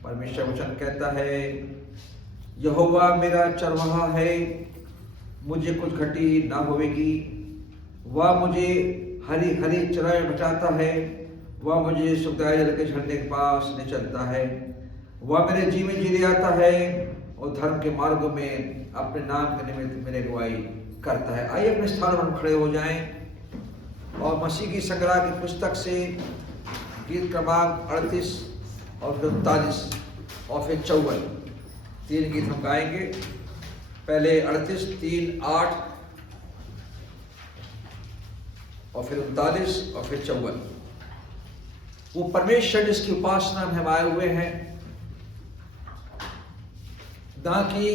परमेश्वर वचन कहता है, यहोवा मेरा चरवाहा है, मुझे कुछ घटी ना होवेगी। वह मुझे हरी हरी चराई बचाता है, वह मुझे सुखदायक जल के झरने के पास ले चलता है। वह मेरे जीवन जी ले आता है और धर्म के मार्गों में अपने नाम के निमित्त मेरी अगुवाई करता है। आइए अपने स्थान पर खड़े हो जाएं और मसीह की संग्रह की पुस्तक से गीत क्रमांक 38 और फिर 39 और फिर 54 तीन गीत हम गाएंगे। पहले 38, 3, 8 और फिर 39 और फिर 54। वो परमेश्वर जिसकी उपासना में हम आए हुए हैं, ना कि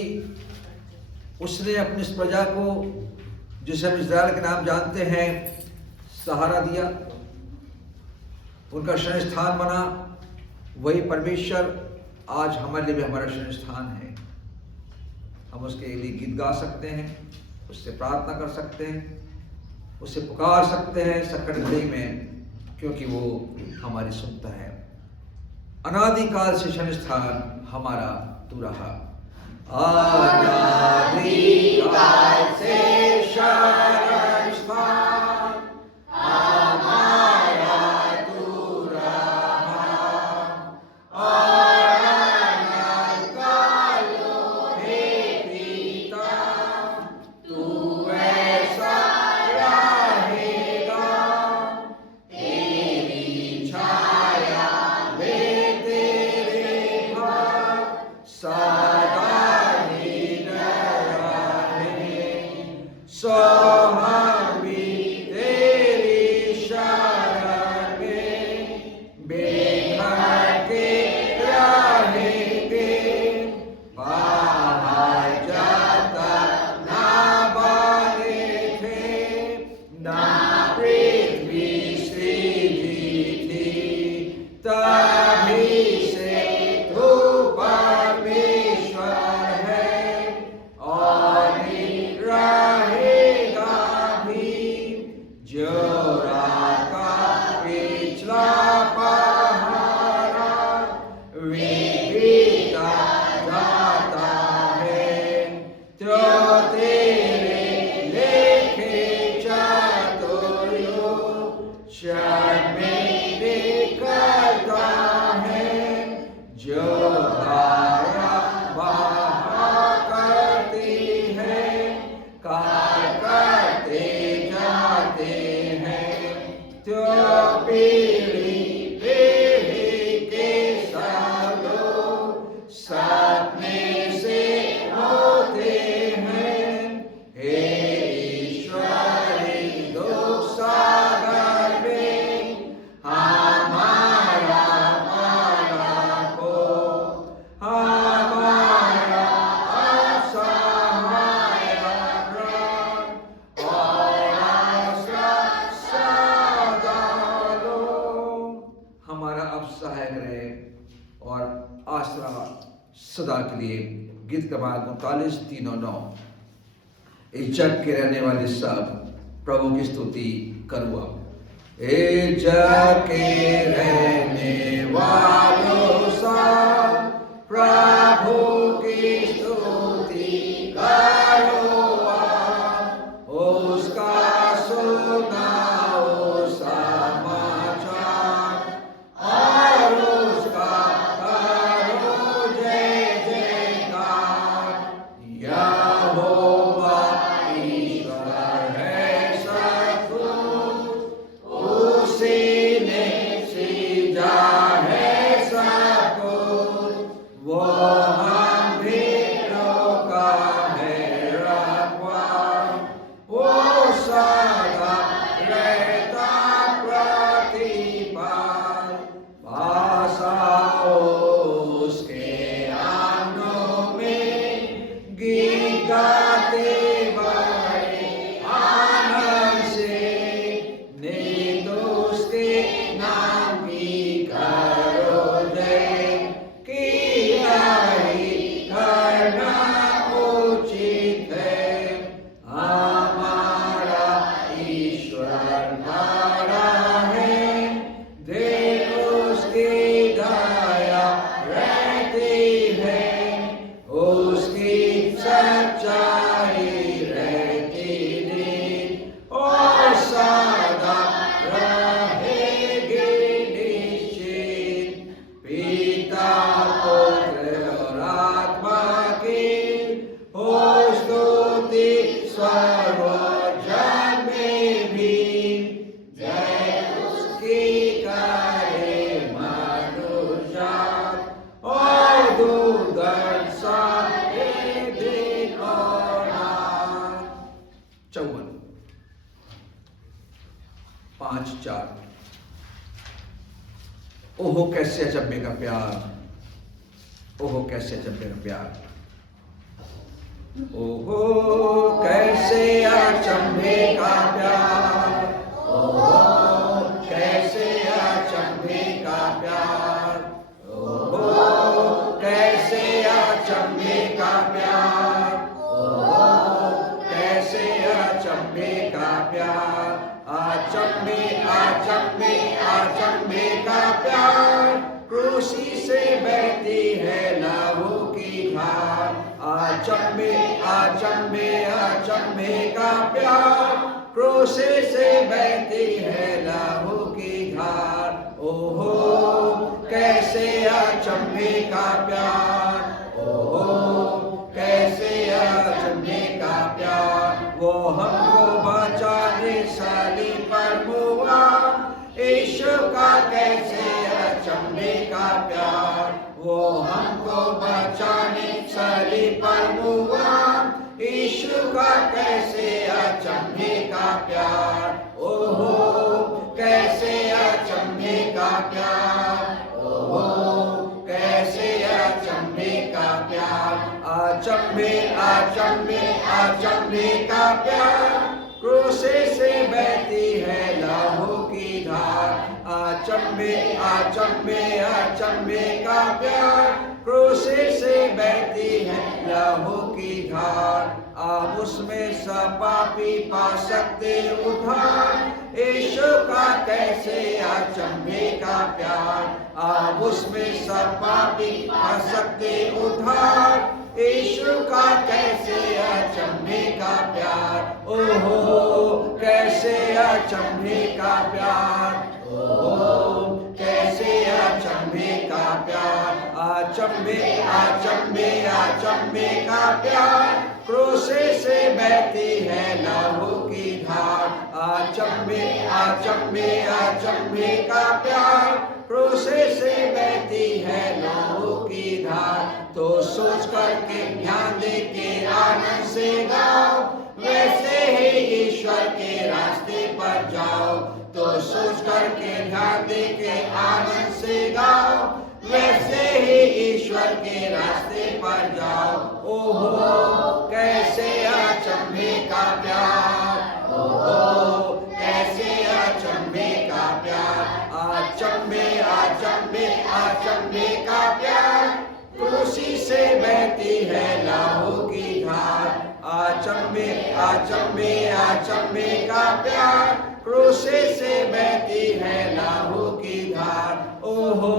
उसने अपनी इस प्रजा को, जिसे हम इस्राएल के नाम जानते हैं, सहारा दिया, उनका शरण स्थान बना। वही परमेश्वर आज हमारे लिए भी हमारा शरण स्थान है। हम उसके लिए गीत गा सकते हैं, उससे प्रार्थना कर सकते हैं, उससे पुकार सकते हैं संकट घड़ी में, क्योंकि वो हमारी सुनता है। अनादिकाल से शरण स्थान हमारा तू रहा। अनादिकाल से शरण स्थान हमारा तू रहा, और अनंत कालों हे पिता तू ऐसा रहेगा। तेरी छाया में तेरे घर सदा सो हम भी तेरी शरण में बेघर के रहेंगे। बाहर जाता ना बने थे, ना पृथ्वी सृजी थी, तभी से तू परमेश्वर है और सदा के लिए। गीत क्रमांक 39, 3 और 9। इस जग के रहने वाले सब प्रभु की स्तुति करो। ए जग के रहने वालों सब प्रभु की स्तुति करो। उसका सुनाओ समाचार और उसका उसी ने सृजा ओहो कैसे अचंभे का प्यार, ओहो कैसे अचंभे का प्यार, ओहो कैसे अचंभे का प्यार, ओहो कैसे अचंभे का प्यार, ओहो कैसे अचंभे का प्यार, ओहो कैसे अचंभे का प्यार, अचंभे अचंभे अचंभे का प्यार, क्रूसी से बहती है लहू की धार, अचंभे अचंभे अचंभे का प्यार, क्रूसी से बहती है लहू की धार, ओहो कैसे अचंभे का प्यार, ओहो कैसे अचंभे का प्यार, वो हमको बचाने सलीब पर हुआ, यीशु का कैसे अचंभे का प्यार, वो हमको बचाने सलीब पर हुआ, यीशु का कैसे अचंभे का प्यार, ओहो कैसे अचंभे का प्यार, ओहो कैसे अचंभे का प्यार, अचंभे अचंभे अचंभे का प्यार, क्रूसी से बहती है लहू की धार, अचंभे अचंभे अचंभे का प्यार, क्रूसी से बहती है लहू की धार, आप उसमें सब पापी पा सकते उद्धार, यीशु का कैसे अचंभे का प्यार, आप उसमें सब पापी पा सकते उद्धार, यीशु का कैसे अचंभे का प्यार, ओहो कैसे अचंभे का प्यार, ओहो कैसे अचंभे का प्यार, अचंभे अचंभे अचंभे का प्यार, क्रूसी से बहती है लहू की धार, अचंभे अचंभे अचंभे का प्यार, क्रूसी से बहती है लहू की धार, तो सोच करके ध्यान दे के आनंद से गाओ, वैसे ही ईश्वर के रास्ते पर जाओ, तो सोच करके ध्यान दे के आनंद से गाओ, वैसे ही ईश्वर के रास्ते पर जाओ, ओहो कैसे अचंभे का प्यार, ओहो कैसे अचंभे का प्यार, अचंभे अचंभे अचंभे का प्यार, क्रूसी से बहती है लहू की धार, अचंभे अचंभे अचंभे का प्यार, क्रूसी से बहती है लहू की धार, ओहो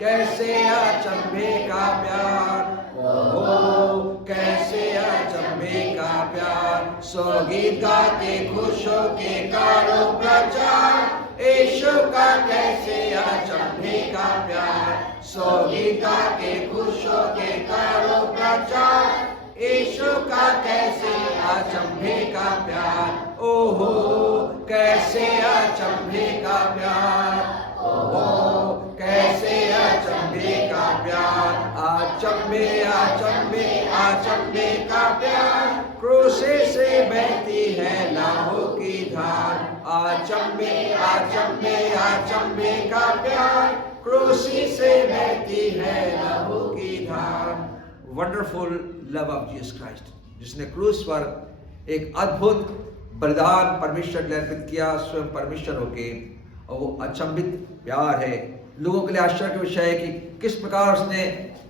कैसे अचंभे का प्यार, ओहो कैसे अचंभे का प्यार, सो गीत गा के खुश हो के करो प्रचार, यीशु का कैसे अचंभे का प्यार, सो गीत गा के खुश हो के करो प्रचार, यीशु का कैसे अचंभे का प्यार, ओहो कैसे अचंभे का प्यार, ओहो कैसे अचंभे का प्यार, अचंभे अचंभे अचंभे का प्यार, क्रूसी से बहती है लहू की धार, अचंभे अचंभे अचंभे का प्यार, क्रूसी से बहती है लहू की धार। Wonderful love of Jesus Christ, जिसने क्रूस पर एक अद्भुत बलिदान परमेश्वर के लिए अर्पित किया, स्वयं परमेश्वर होके, और वो अचंभित प्यार है। लोगों के लिए आश्चर्य का विषय है कि किस प्रकार उसने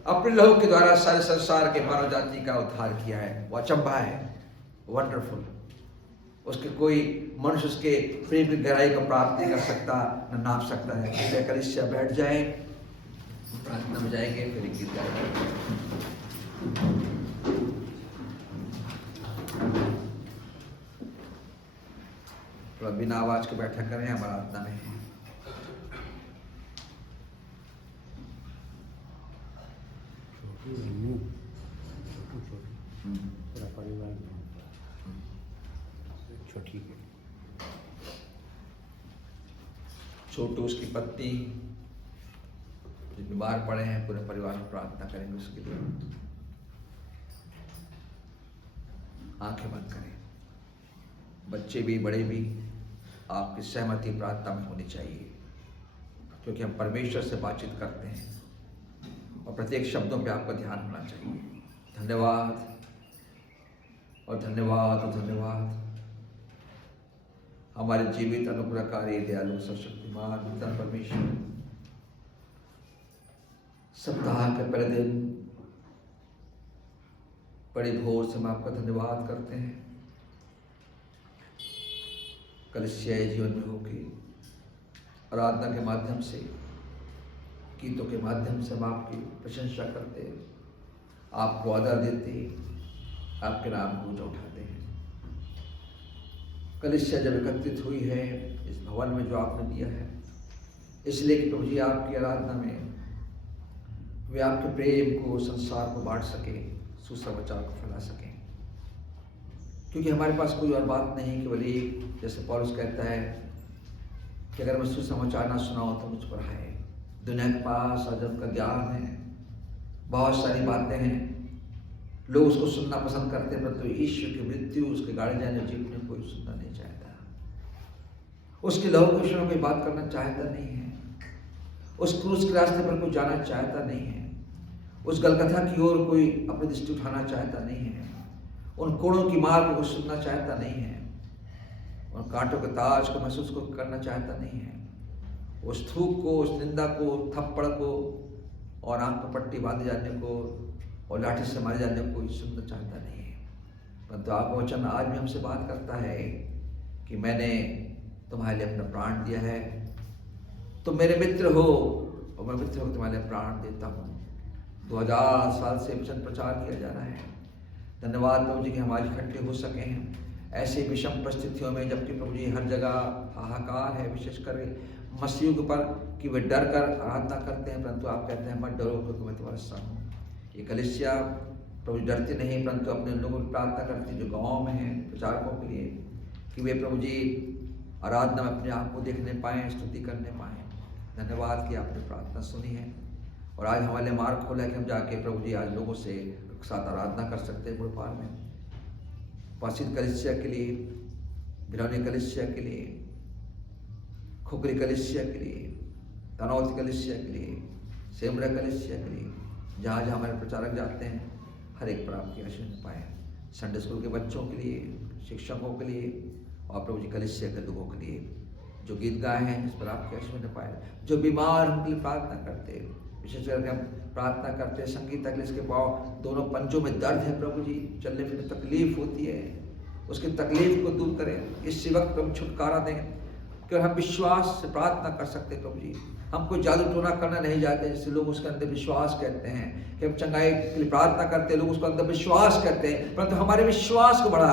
अपने लहू के द्वारा सारे संसार के मानव जाति का उद्धार किया है। वो अचंभा है, वंडरफुल। उसके कोई मनुष्य उसके प्रेम की गहराई को प्राप्त नहीं कर सकता, न नाप सकता है। कलिसिया बैठ जाए, प्रार्थना में जाएंगे, फिर गीत गाएंगे। थोड़ा बिना आवाज के बैठा करें, हमारा आत्मा में है। पूरा परिवार छोटी छोटू, उसकी पत्नी जो बीमार पड़े हैं, पूरे परिवार में प्रार्थना करेंगे उसके लिए। आंखें बंद करें। बच्चे भी बड़े भी आपकी सहमति प्रार्थना में होनी चाहिए। क्योंकि हम परमेश्वर से बातचीत करते हैं और प्रत्येक शब्दों पे आपका ध्यान होना चाहिए। धन्यवाद और धन्यवाद और धन्यवाद। हमारे जीवित अनुग्रहकारी दयालु सर्वशक्तिमान पिता परमेश्वर, सप्ताह के पहले दिन बड़ी भोर से हम आपका धन्यवाद करते हैं। कलीसिया जीवन में होके आराधना के माध्यम से, गीतों के माध्यम से हम आपकी प्रशंसा करते, आपको आदर देते, आपके नाम को ऊंचा उठाते हैं। कलीसिया जब एकत्रित हुई है इस भवन में जो आपने दिया है, इसलिए कि प्रभु जी आपकी आराधना में वे आपके प्रेम को, संसार को बांट सके, सुसमाचार को फैला सकें। क्योंकि हमारे पास कोई और बात नहीं केवल एक, जैसे पौलुस कहता है कि अगर मैं सुसमाचार ना सुनाऊं तो मुझ पर है। दुनिया के पास अजब का ज्ञान है, बहुत सारी बातें हैं, लोग उसको सुनना पसंद करते हैं, परंतु ईश्वर की मृत्यु, उसके गाड़े जाने जीतने कोई सुनना नहीं चाहता। उसके लहू के विषय में कोई बात करना चाहता नहीं है। उस क्रूस के रास्ते पर कोई जाना चाहता नहीं है। उस गलकथा की ओर कोई अपनी दृष्टि उठाना चाहता नहीं है। उन कोड़ों की मार को सुनना चाहता नहीं है। उन कांटों के ताज को महसूस को करना चाहता नहीं है। उस थूक को, उस निंदा को, थप्पड़ को और आंख पर पट्टी बांधे जाने को और लाठी से मारे जाने को कोई सुनना चाहता नहीं है। परंतु आपका वचन आज भी हमसे बात करता है कि मैंने तुम्हारे लिए अपना प्राण दिया है, तुम मेरे मित्र हो और मैं मित्र हो तुम्हारे लिए प्राण देता हूँ। 2000 साल से वचन प्रचार किया जा रहा है। धन्यवाद प्रभु जी कि हम आज इकट्ठे हो सके हैं ऐसे विषम परिस्थितियों में, जबकि प्रभु जी हर जगह हाहाकार है, विशेषकर मसीह के ऊपर कि वे डर कर आराधना करते हैं, परंतु आप कहते हैं मत डरो क्योंकि मैं तुम्हारा संग हूँ। ये कलीसिया प्रभु डरती नहीं, परंतु अपने लोगों की प्रार्थना करती जो गाँव में हैं, प्रचारकों के लिए, कि वे प्रभु जी आराधना में अपने आप को देखने पाएँ, स्तुति करने पाएँ। धन्यवाद कि आपने प्रार्थना सुनी है और आज हमारे मार्ग खोला है कि हम जाके प्रभु जी आज लोगों से साथ आराधना कर सकते हैं। बुढ़पार में पासिद कलीसिया के लिए, बिरौनी कलीसिया के लिए, खुकरी कलीसिया के लिए, तनौती कलीसिया के लिए, सेमरा कलीसिया के लिए, जहाँ जहाँ हमारे प्रचारक जाते हैं, हर एक पर आपकी आशीष पाए। संडे स्कूल के बच्चों के लिए, शिक्षकों के लिए और प्रभु जी कलीसिया के लोगों के लिए जो गीत गाए हैं, इस पर आपकी आशीष पाए। जो बीमार उनके लिए प्रार्थना करते हैं, विशेष करके हम प्रार्थना करते हैं संगीत अखिलेश के पाँव दोनों पंजों में दर्द है, प्रभु जी चलने में तकलीफ होती है, उसकी तकलीफ को दूर करें। इसी वक्त प्रभु छुटकारा दें कि हम विश्वास से प्रार्थना कर सकते हैं। प्रभु जी हम कोई जादू टोना करना नहीं चाहते, जैसे लोग उसके अंदर विश्वास कहते हैं कि हम चंगाई के लिए प्रार्थना करते हैं, लोग उसको अंदर विश्वास कहते हैं, परंतु हमारे विश्वास को बढ़ा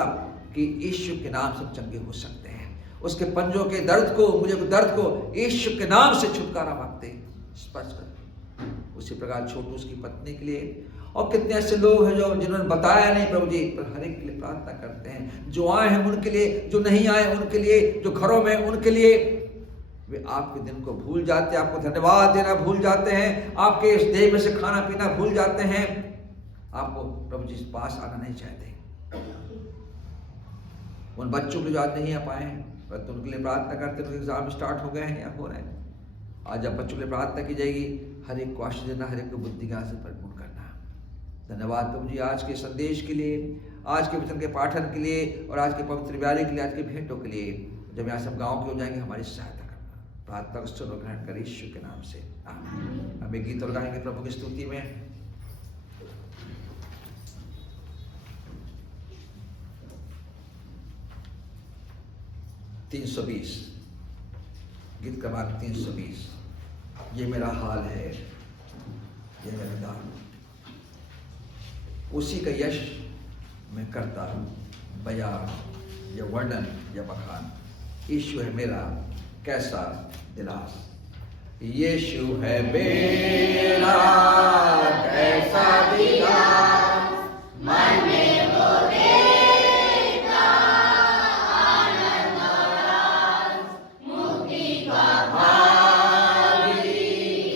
कि यीशु के नाम से चंगे हो सकते हैं। उसके पंजों के दर्द को, मुझे दर्द को यीशु के नाम से छुटकारा मांगते हैं, स्पर्श करते। उसी प्रकार छोटू उसकी पत्नी के लिए और कितने ऐसे लोग हैं जो जिन्होंने बताया नहीं प्रभु जी, पर हर एक के लिए प्रार्थना करते हैं। जो आए हैं उनके लिए, जो नहीं आए उनके लिए, जो घरों में उनके लिए, वे आपके दिन को भूल जाते हैं, आपको धन्यवाद देना भूल जाते हैं, आपके इस देह में से खाना पीना भूल जाते हैं, आपको प्रभु जी पास आना नहीं चाहते। उन बच्चों के जो आज नहीं आ पाए हैं, परंतु उनके लिए प्रार्थना करते हैं। एग्जाम स्टार्ट हो गए हैं या हो रहे हैं, आज जब बच्चों के लिए प्रार्थना की जाएगी, हर एक को आशीष देना, हर एक को बुद्धि ज्ञान से परिपूर्ण करना। धन्यवाद प्रभु जी आज के संदेश के लिए, आज के वचन के पाठन के लिए और आज के पवित्र व्यारी के लिए, आज के भेंटों के लिए। जब यहाँ सब गाँव के हो जाएंगे हमारी सहायता करना। प्रार्थना को सुनो ग्रहण कर यीशु के नाम से आमीन। हम एक गीत और गाएंगे प्रभु की स्तुति में। गीत क्रमांक 320। ये मेरा हाल है, ये मेरा दान, उसी का यश मैं करता बयान या वर्णन या बखान। यीशु है मेरा कैसा दिलास, यीशु है मेरा कैसा दिलास, मन में वो देता आनंद और रास, मुक्ति का भागी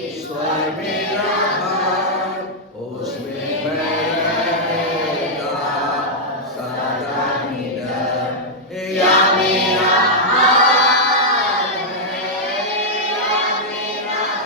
ईश्वर मेरा भार, उसमें बैठा सदा निडर। या मेरा हाल है, या मेरा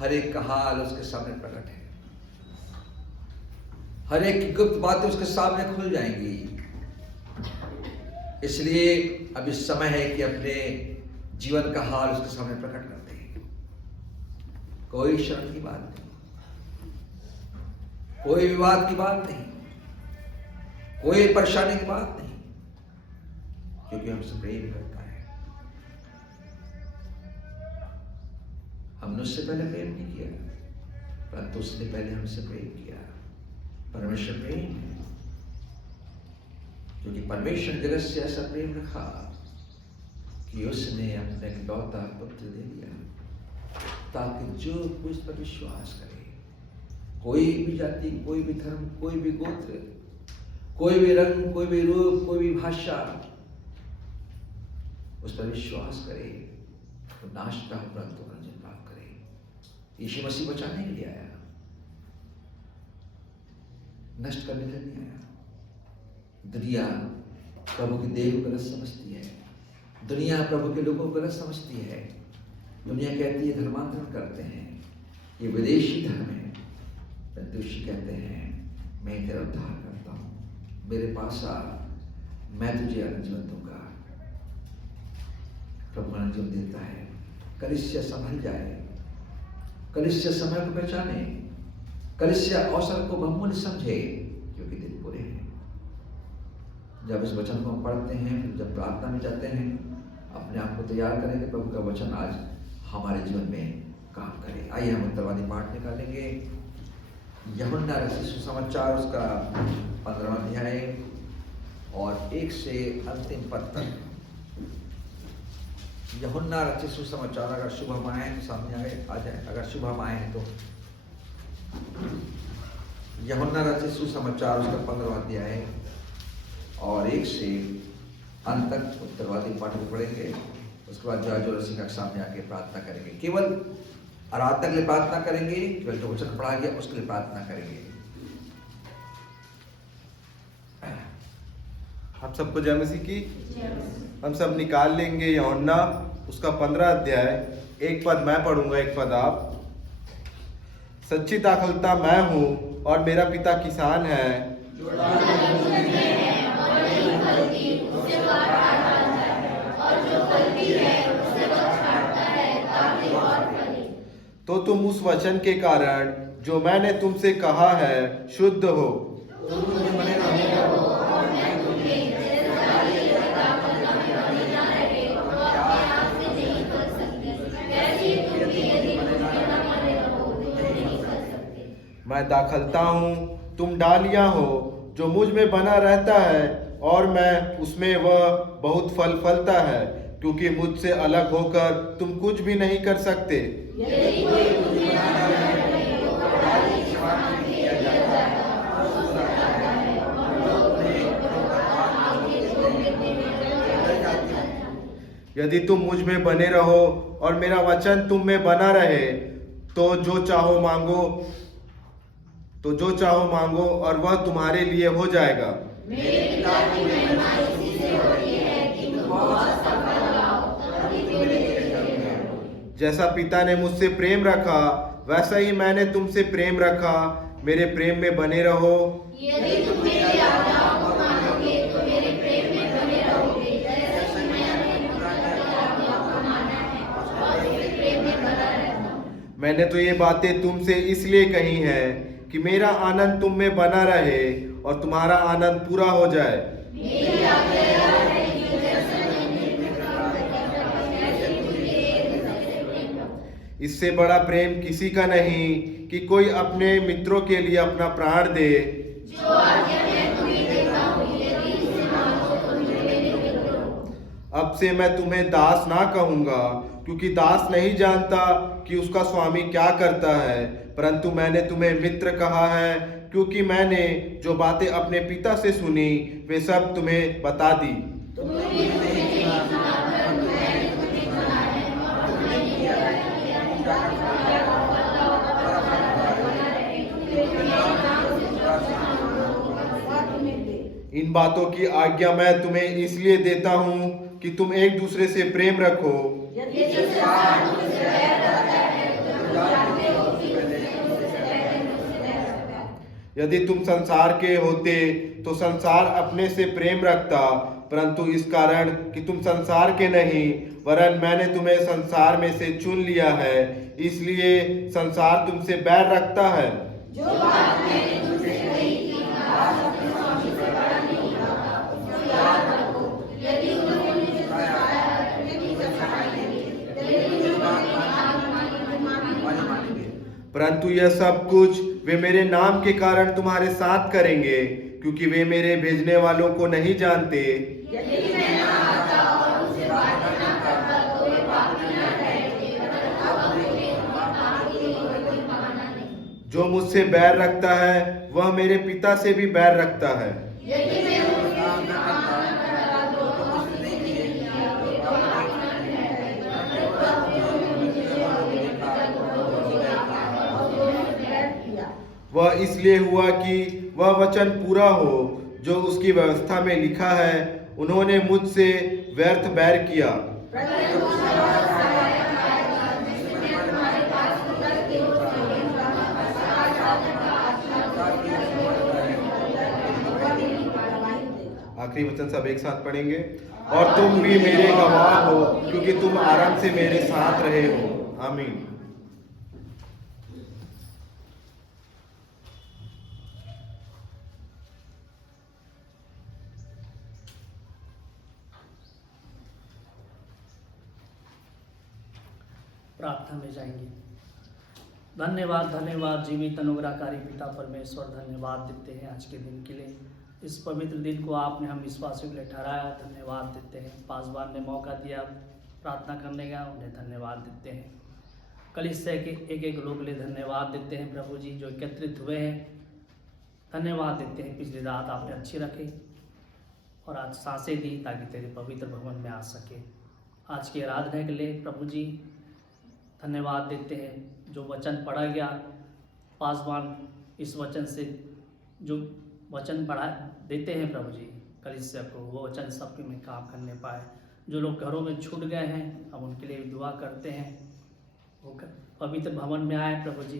हर एक का हाल उसके सामने प्रकट है, हर एक की गुप्त बातें उसके सामने खुल जाएंगी। इसलिए अब इस समय है कि अपने जीवन का हाल उसके सामने प्रकट करते हैं। कोई शर्म की बात नहीं, कोई विवाद की बात नहीं, कोई परेशानी की बात नहीं, क्योंकि हमसे प्रेम करता है। हमने उससे पहले प्रेम नहीं किया, परंतु उसने पहले हमसे प्रेम किया। परमेश्वर प्रेम है, क्योंकि परमेश्वर ने जगत से ऐसा प्रेम रखा कि उसने अपने इकलौता पुत्र दे दिया, ताकि जो कुछ पर विश्वास करे, कोई भी जाति, कोई भी धर्म, कोई भी गोत्र, कोई भी रंग, कोई भी रूप, कोई भी भाषा, उस पर विश्वास करे तो नाश का परंतु रंजन प्राप्त करे। यीशु मसीह बचाने के लिए आया, नष्ट करने के लिए नहीं आया। दुनिया प्रभु के देव को गलत समझती है, दुनिया प्रभु के लोगों को गलत समझती है। दुनिया कहती है धर्मांतरण करते हैं, ये विदेशी धर्म है, परंतु यीशु कहते हैं मैं तेरा उद्धार करता हूँ, मेरे पास आ, मैं तुझे अनंत जीवन दूंगा। प्रभु अनंत जीवन देता है। कलीसिया संभल जाए, कलीसिया समय को पहचाने, कलीसिया अवसर को बहुमूल्य समझे, क्योंकि दिन बुरे हैं। जब इस वचन को हम पढ़ते हैं, फिर जब प्रार्थना में जाते हैं, अपने आप को तैयार करें कि प्रभु का वचन आज हमारे जीवन में काम करे। आइए हम उत्तरवादी पाठ निकालेंगे। यूहन्ना रचित सुसमाचार उसका 15वां अध्याय और 1 से अंतिम पद तक। यूहन्ना रचित सुसमाचार, अगर शुभ हम आए तो सामने आ जाए, अगर शुभ हम आए हैं तो यूहन्ना रचित सुसमाचार उसका 15वां अध्याय और 1 से अंत तक उत्तरवादी पाठ को पढ़ेंगे। उसके बाद जो रसी का सामने आके प्रार्थना करेंगे। केवल आराधना के लिए प्रार्थना करेंगे, केवल जो वचन पढ़ा गया उसके लिए प्रार्थना करेंगे। आप सबको जय मसीह की। हम सब निकाल लेंगे यूहन्ना उसका 15 अध्याय, एक पद मैं पढ़ूंगा, एक पद आप। सच्ची दाखलता मैं हूँ और मेरा पिता किसान है। तो तुम उस वचन के कारण जो मैंने तुमसे कहा है शुद्ध हो। मैं दाखलता हूँ, तुम डालियां हो। जो मुझ में बना रहता है और मैं उसमें, वह बहुत फल फलता है, क्योंकि मुझसे अलग होकर तुम कुछ भी नहीं कर सकते। यदि तुम मुझ में बने रहो और मेरा वचन तुम में बना रहे, तो जो चाहो मांगो और वह तुम्हारे लिए हो जाएगा। जैसा पिता ने मुझसे प्रेम रखा, वैसा ही मैंने तुमसे प्रेम रखा। मेरे प्रेम में बने रहो। यदि तुम मेरी आज्ञाओं को मानोगे तो मेरे प्रेम में बने रहोगे, जैसे मैंने तुम्हारी आज्ञाओं को माना है और मेरे प्रेम में बना रहता हूँ। मैंने तो ये बातें तुमसे इसलिए कही हैं कि मेरा आनंद तुम में बना रहे और तुम्हारा आनंद पूरा हो जाए। मेरी आज्ञा है कि जैसे मैंने तुझसे प्रेम किया, इससे बड़ा प्रेम किसी का नहीं कि कोई अपने मित्रों के लिए अपना प्राण दे। जो आज्ञा मैं तुम्हें देता हूँ, यदि इसे मानो तो तुम मेरे मित्र हो। अब से मैं तुम्हें दास ना कहूँगा, क्योंकि दास नहीं जानता कि उसका स्वामी क्या करता है, परंतु मैंने तुम्हें मित्र कहा है, क्योंकि मैंने जो बातें अपने पिता से सुनी वे सब तुम्हें बता दी। इन बातों की आज्ञा मैं तुम्हें इसलिए देता हूँ कि तुम एक दूसरे से प्रेम रखो। यदि किसी इंसान तुझसे बैर रखता है तो जानते हो कि उसने मुझसे पहले मुझसे रह सकता। यदि तुम संसार के होते तो संसार अपने से प्रेम रखता, परंतु इस कारण कि तुम संसार के नहीं वरन मैंने तुम्हें संसार में से चुन लिया है, इसलिए संसार तुमसे बैर रखता है। जो बात मैंने तुमसे कही थी, दास अपने स्वामी से बड़ा नहीं होता, उसको याद रखो। यदि उन्होंने मुझे सिखाया है, तुम्हें भी सिखाएंगे। यदि तुम्हें बात मानेंगे। परंतु यह सब कुछ वे मेरे नाम के कारण तुम्हारे साथ करेंगे, क्योंकि वे मेरे भेजने वालों को नहीं जानते। यदि मैं ना आता और उनसे बातें ना करता तो वे पापी न ठहरते, वरन अब वे पापी नहीं होते, माना नहीं। जो मुझसे बैर रखता है वह मेरे पिता से भी बैर रखता है। यदि मैं उनके काम न करता तो मुझसे नहीं किया, वे पापी न ठहरते, वरन अब वे मुझे और मेरे पिता को देखा और उन्होंने बैर किया। वह इसलिए हुआ कि वह वचन पूरा हो जो उसकी व्यवस्था में लिखा है, उन्होंने मुझसे व्यर्थ बैर किया। परंतु हमारा सहायक आएगा, जिसे मैं तुम्हारे पास उतर के उससे भेजूंगा, आज आपका आत्मा आखिरी वचन सब एक साथ पढ़ेंगे। और तुम भी मेरे गवाह हो, क्योंकि तुम आराम से मेरे साथ रहे हो। आमीन। प्रार्थना में जाएंगे। धन्यवाद धन्यवाद जीवित अनुग्रहकारी पिता परमेश्वर, धन्यवाद देते हैं आज के दिन के लिए। इस पवित्र दिन को आपने हम विश्वासियों के लिए ठहराया, धन्यवाद देते हैं। पासवान ने मौका दिया प्रार्थना करने का, उन्हें धन्यवाद देते हैं। कलीसिया के एक एक लोग के लिए धन्यवाद देते हैं प्रभु जी, जो एकत्रित हुए हैं। धन्यवाद देते हैं, पिछली रात आपने अच्छी रखी और आज सांसें दी ताकि तेरे पवित्र भवन में आ सके। आज की आराधना के लिए प्रभु जी धन्यवाद देते हैं। जो वचन पढ़ा गया, पासवान इस वचन से जो वचन पढ़ा देते हैं प्रभु जी कलीसिया को, वो वचन सबके में काम करने पाए। जो लोग घरों में छूट गए हैं, हम उनके लिए भी दुआ करते हैं, वो पवित्र भवन में आए प्रभु जी,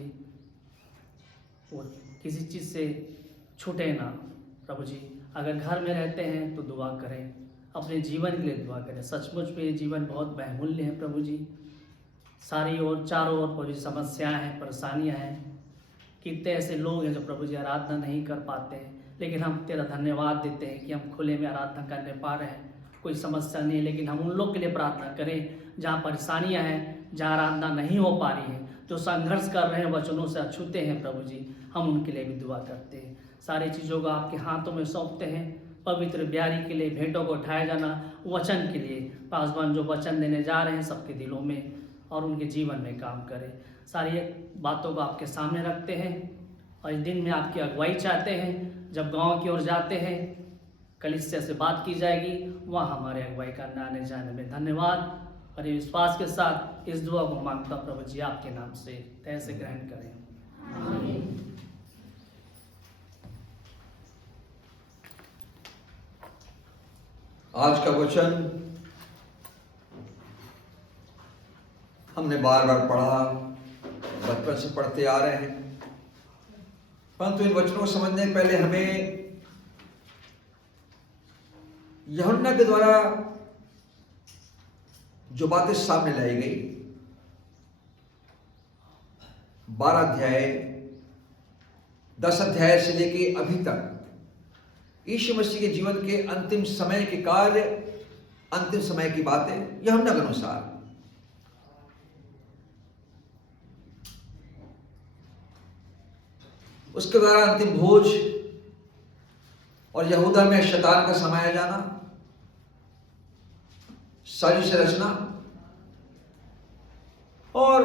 वो किसी चीज़ से छूटे ना प्रभु जी। अगर घर में रहते हैं तो दुआ करें, अपने जीवन के लिए दुआ करें। सचमुच में ये जीवन बहुत बहुमूल्य है प्रभु जी। सारी ओर चारों ओर प्रभु जी समस्याएं हैं, परेशानियां हैं। कितने ऐसे लोग हैं जो प्रभु जी आराधना नहीं कर पाते हैं, लेकिन हम तेरा धन्यवाद देते हैं कि हम खुले में आराधना करने पा रहे हैं। कोई समस्या नहीं है, लेकिन हम उन लोग के लिए प्रार्थना करें जहाँ परेशानियां हैं, जहाँ आराधना नहीं हो पा रही है, जो संघर्ष कर रहे हैं, वचनों से अछूते हैं प्रभु जी, हम उनके लिए भी दुआ करते हैं। सारी चीज़ों को आपके हाथों में सौंपते हैं। पवित्र ब्यारी के लिए भेंटों को उठाया जाना, वचन के लिए पासवान जो वचन देने जा रहे हैं सबके दिलों में और उनके जीवन में काम करें। सारी बातों को आपके सामने रखते हैं और इस दिन में आपकी अगुवाई चाहते हैं। जब गांव की ओर जाते हैं, कलीसिया से बात की जाएगी, वहाँ हमारे अगुवाई करने आने जाने में धन्यवाद। और ये विश्वास के साथ इस दुआ को मांगता प्रभु जी आपके नाम से, तय से ग्रहण करें। आमीन। आज का वचन हमने बार बार पढ़ा, बचपन से पढ़ते आ रहे हैं, परंतु इन वचनों को समझने के पहले हमें यूहन्ना के द्वारा जो बातें सामने लाई गई, 12 अध्याय 10 अध्याय से लेके अभी तक यीशु मसीह के जीवन के अंतिम समय के कार्य, अंतिम समय की बातें यूहन्ना के अनुसार। उसके द्वारा अंतिम भोज और यहूदा में शैतान का समाया जाना, साजिश रचना और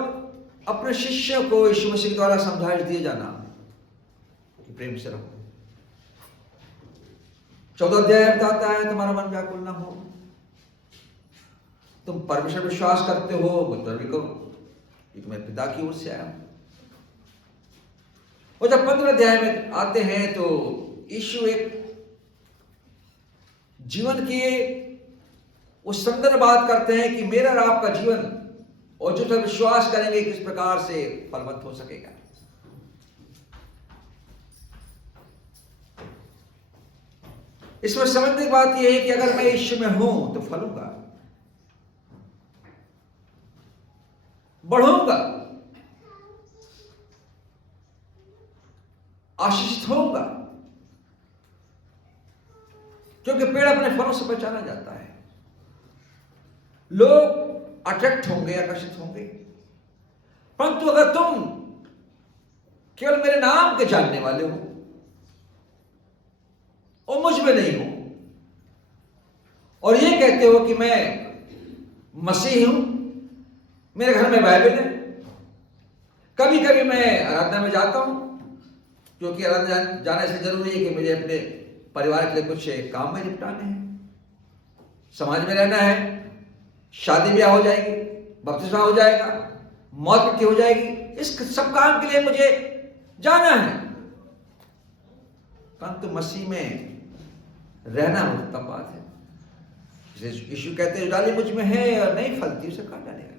अपने शिष्यों को यीशु मसीह के द्वारा समझाइश दिए जाना कि प्रेम से रहो। 14 अध्याय बताता है तुम्हारा मन व्याकुल ना हो, तुम परमेश्वर विश्वास करते हो, मुझ पर भी करो, ये तुम्हारे पिता की ओर से आया। और जब 15 अध्याय में आते हैं तो यीशु एक जीवन की वो सुंदर बात करते हैं कि मेरा और आपका जीवन और जो सब विश्वास करेंगे किस प्रकार से फलवंत हो सकेगा। इसमें समझने की बात यह है कि अगर मैं यीशु में हूं तो फलूंगा, बढ़ूंगा, आशीषित होऊंगा, क्योंकि पेड़ अपने फलों से पहचाना जाता है। लोग अट्रैक्ट होंगे, आकर्षित होंगे। परंतु अगर तुम केवल मेरे नाम के जानने वाले हो और मुझ में नहीं हो और ये कहते हो कि मैं मसीह हूं, मेरे घर में बाइबल है, कभी कभी मैं आराधना में जाता हूं, क्योंकि आराधना जाने से जरूरी है कि मुझे अपने परिवार के लिए कुछ काम में निपटाने हैं, समाज में रहना है, शादी ब्याह हो जाएगी, बपतिस्मा हो जाएगा, मौत मृत्यु हो जाएगी, इस सब काम के लिए मुझे जाना है। परंतु मसीह में रहना उत्तम बात है। यीशु कहते हैं डाली मुझ में है और नहीं फलती उसे काट डालेगा।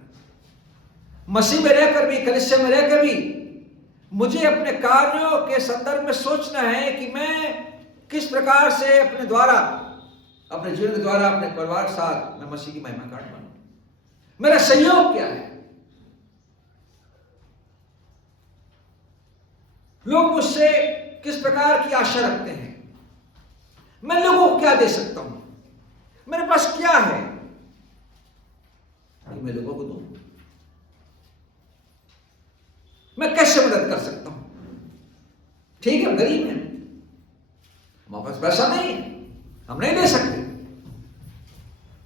मसीह में रहकर भी, कलीसिया में रहकर भी मुझे अपने कार्यों के संदर्भ में सोचना है कि मैं किस प्रकार से अपने द्वारा, अपने जीवन के द्वारा, अपने परिवार के साथ मैं मसीह की महिमा काट पाऊं। मेरा सहयोग क्या है? लोग मुझसे किस प्रकार की आशा रखते हैं? मैं लोगों को क्या दे सकता हूं? मेरे पास क्या है कि मैं लोगों को दूं? मैं कैसे मदद कर सकता हूं? ठीक है, हम गरीब हैं, हमारे पास पैसा नहीं है, हम नहीं दे सकते।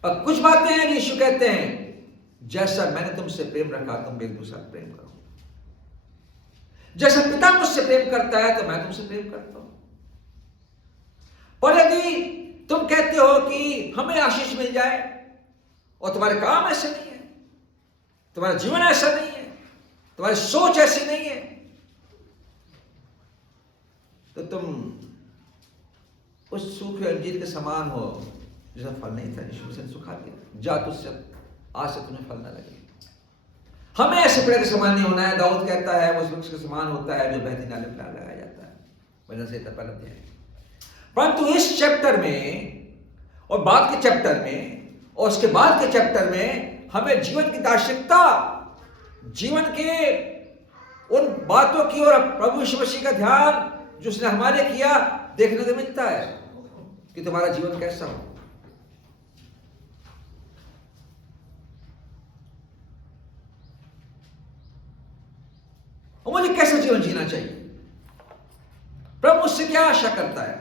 और कुछ बातें हैं, यीशु कहते हैं जैसा मैंने तुमसे प्रेम रखा तुम एक दूसरा प्रेम करो। जैसा पिता मुझसे प्रेम करता है तो मैं तुमसे प्रेम करता हूं। पर यदि तुम कहते हो कि हमें आशीष मिल जाए और तुम्हारे काम ऐसे नहीं है, तुम्हारा जीवन ऐसा नहीं है, तुम्हारी सोच ऐसी नहीं है, तो तुम उस सूखे अंजीर के समान हो जिसका फल नहीं था। यीशु ने सुखा दिया, जा तुझसे आज से तुम्हें फल न लगे। हमें ऐसे पेड़ के समान नहीं होना है। दाऊद कहता है उस वृक्ष के समान होता है जो बहती नाले में लगाया जाता है, वजह से पहले है। परंतु इस चैप्टर में और बाद के चैप्टर में और उसके बाद के चैप्टर में हमें जीवन की दार्शनिकता, जीवन के उन बातों की और प्रभु यीशु मसीह का ध्यान जो उसने हमारे किया देखने को मिलता है कि तुम्हारा जीवन कैसा हो। और मुझे कैसा जीवन जीना चाहिए, प्रभु मुझसे क्या आशा करता है।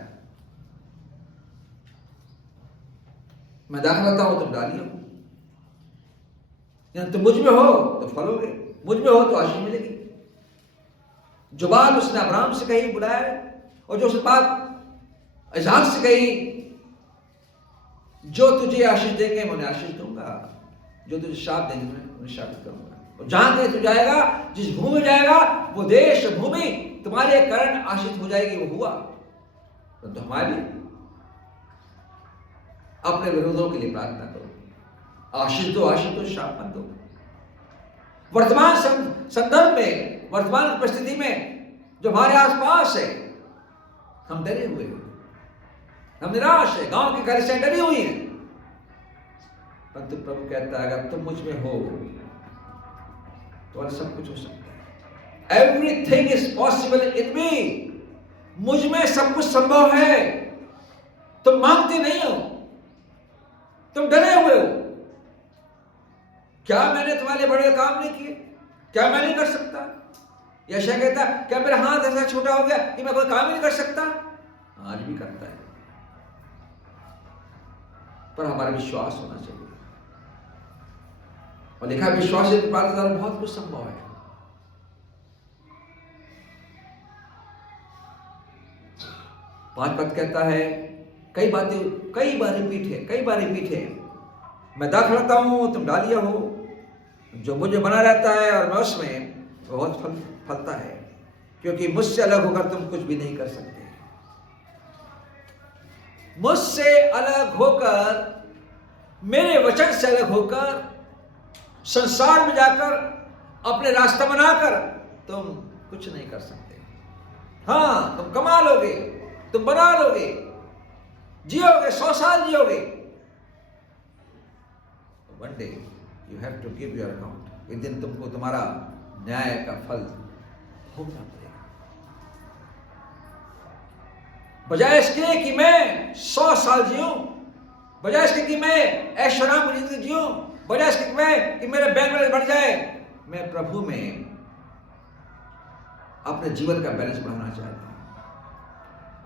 मैं दाखिल हूं तुम डालिए हो, तुम मुझ में हो तो फलोगे, मुझ में हो तो आशीष मिलेगी। जो बात उसने अब्राहम से कही, बुलाया, और जो उस बात इसहाक से कही, जो तुझे आशीष देंगे मैं उन्हें आशीष दूंगा, जो तुझे शाप देंगे मैं उन्हें शापित करूंगा। और जहां कहीं तू जाएगा, जिस भूमि में जाएगा, वो देश भूमि तुम्हारे कारण आशीष हो जाएगी। वो हुआ तो हमारे अपने विरोधों के लिए प्रार्थना करो, आशीष दो, आशीष दो, शाप मत दो। वर्तमान संदर्भ में, वर्तमान परिस्थिति में जो हमारे आसपास है, हम डरे हुए हैं, हम निराश है, गांव की घर से डरी हुई है। परंतु प्रभु कहता है अगर तुम मुझ में हो तो सब कुछ हो सकता है। एवरीथिंग इज पॉसिबल इन मी, मुझ में सब कुछ संभव है। तुम मांगते नहीं हो, तुम डरे हुए हो, क्या मैंने तुम्हारे बड़े काम नहीं किए, क्या मैं नहीं कर सकता। यशायाह कहता क्या मेरा हाथ ऐसा छोटा हो गया कि मैं कोई काम ही नहीं कर सकता। आज भी करता है, पर हमारा विश्वास होना चाहिए। और लिखा विश्वास से प्रार्थना द्वारा बहुत कुछ संभव है। पांच पद कहता है कई बार रिपीट है, मैं दाखिल रहता हूं तुम डालिया हो, जो मुझे बना रहता है और मैं उसमें बहुत फलता है, क्योंकि मुझसे अलग होकर तुम कुछ भी नहीं कर सकते। मुझसे अलग होकर, मेरे वचन से अलग होकर संसार में जाकर अपने रास्ता बनाकर तुम कुछ नहीं कर सकते। हाँ, तुम कमा लोगे, तुम बना लोगे, जियोगे, 100 साल जियोगे। One day you have to give your account. एक दिन तुमको तुम्हारा न्याय का फल भोगना पड़ेगा। बजाय इसके कि मैं 100 साल जीऊं, बजाय इसके कि मैं ऐश्वर्य की जिंदगी जीऊं, बजाय इसके कि मेरे बैंक बैलेंस बढ़ जाए, मैं प्रभु में अपने जीवन का बैलेंस बढ़ाना चाहता हूं।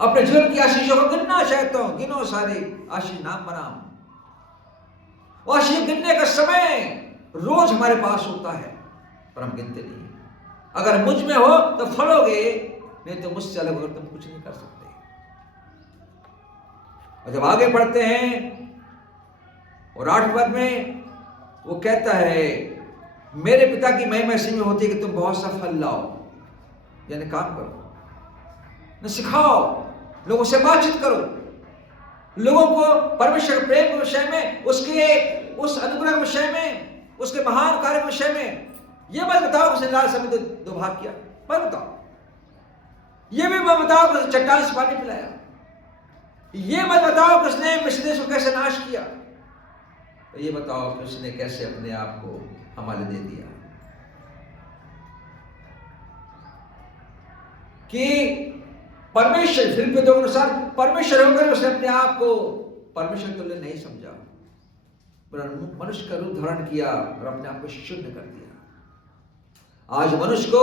अपने जीवन की आशीषों को गिनना चाहता हूं। गिनो सारी आशीष, नाम बनाओ। और आशीष गिनने का समय रोज हमारे पास होता है, पर हम गिनते नहीं। अगर मुझ में हो तो फलोगे, नहीं तो मुझसे अलग होकर तुम कुछ नहीं कर सकते। और जब आगे बढ़ते हैं और 8वें पद में वो कहता है, मेरे पिता की महिमा इसी में होती है कि तुम बहुत सा फल लाओ, यानी काम करो, न सिखाओ, लोगों से बातचीत करो, लोगों को परमेश्वर के प्रेम के विषय में, उसके उस अनुग्रह के विषय में, उसके महान कार्य के विषय में ये मत बताओ कि उसने लाल समय दो भाग किया, मत बताओ। ये भी मत बताओ कि उसने चट्टान से पानी पिलाया। ये मत बताओ कि उसने मिस्र देश को कैसे नाश किया। तो ये बताओ कि उसने कैसे अपने आप को हमारे दे दिया, कि परमेश्वर फिल्म के अनुसार परमेश्वर होकर उसने अपने आप को परमेश्वर तुल्य नहीं समझा, मनुष्य का रूप धारण किया और अपने आप को शुद्ध कर दिया। आज मनुष्य को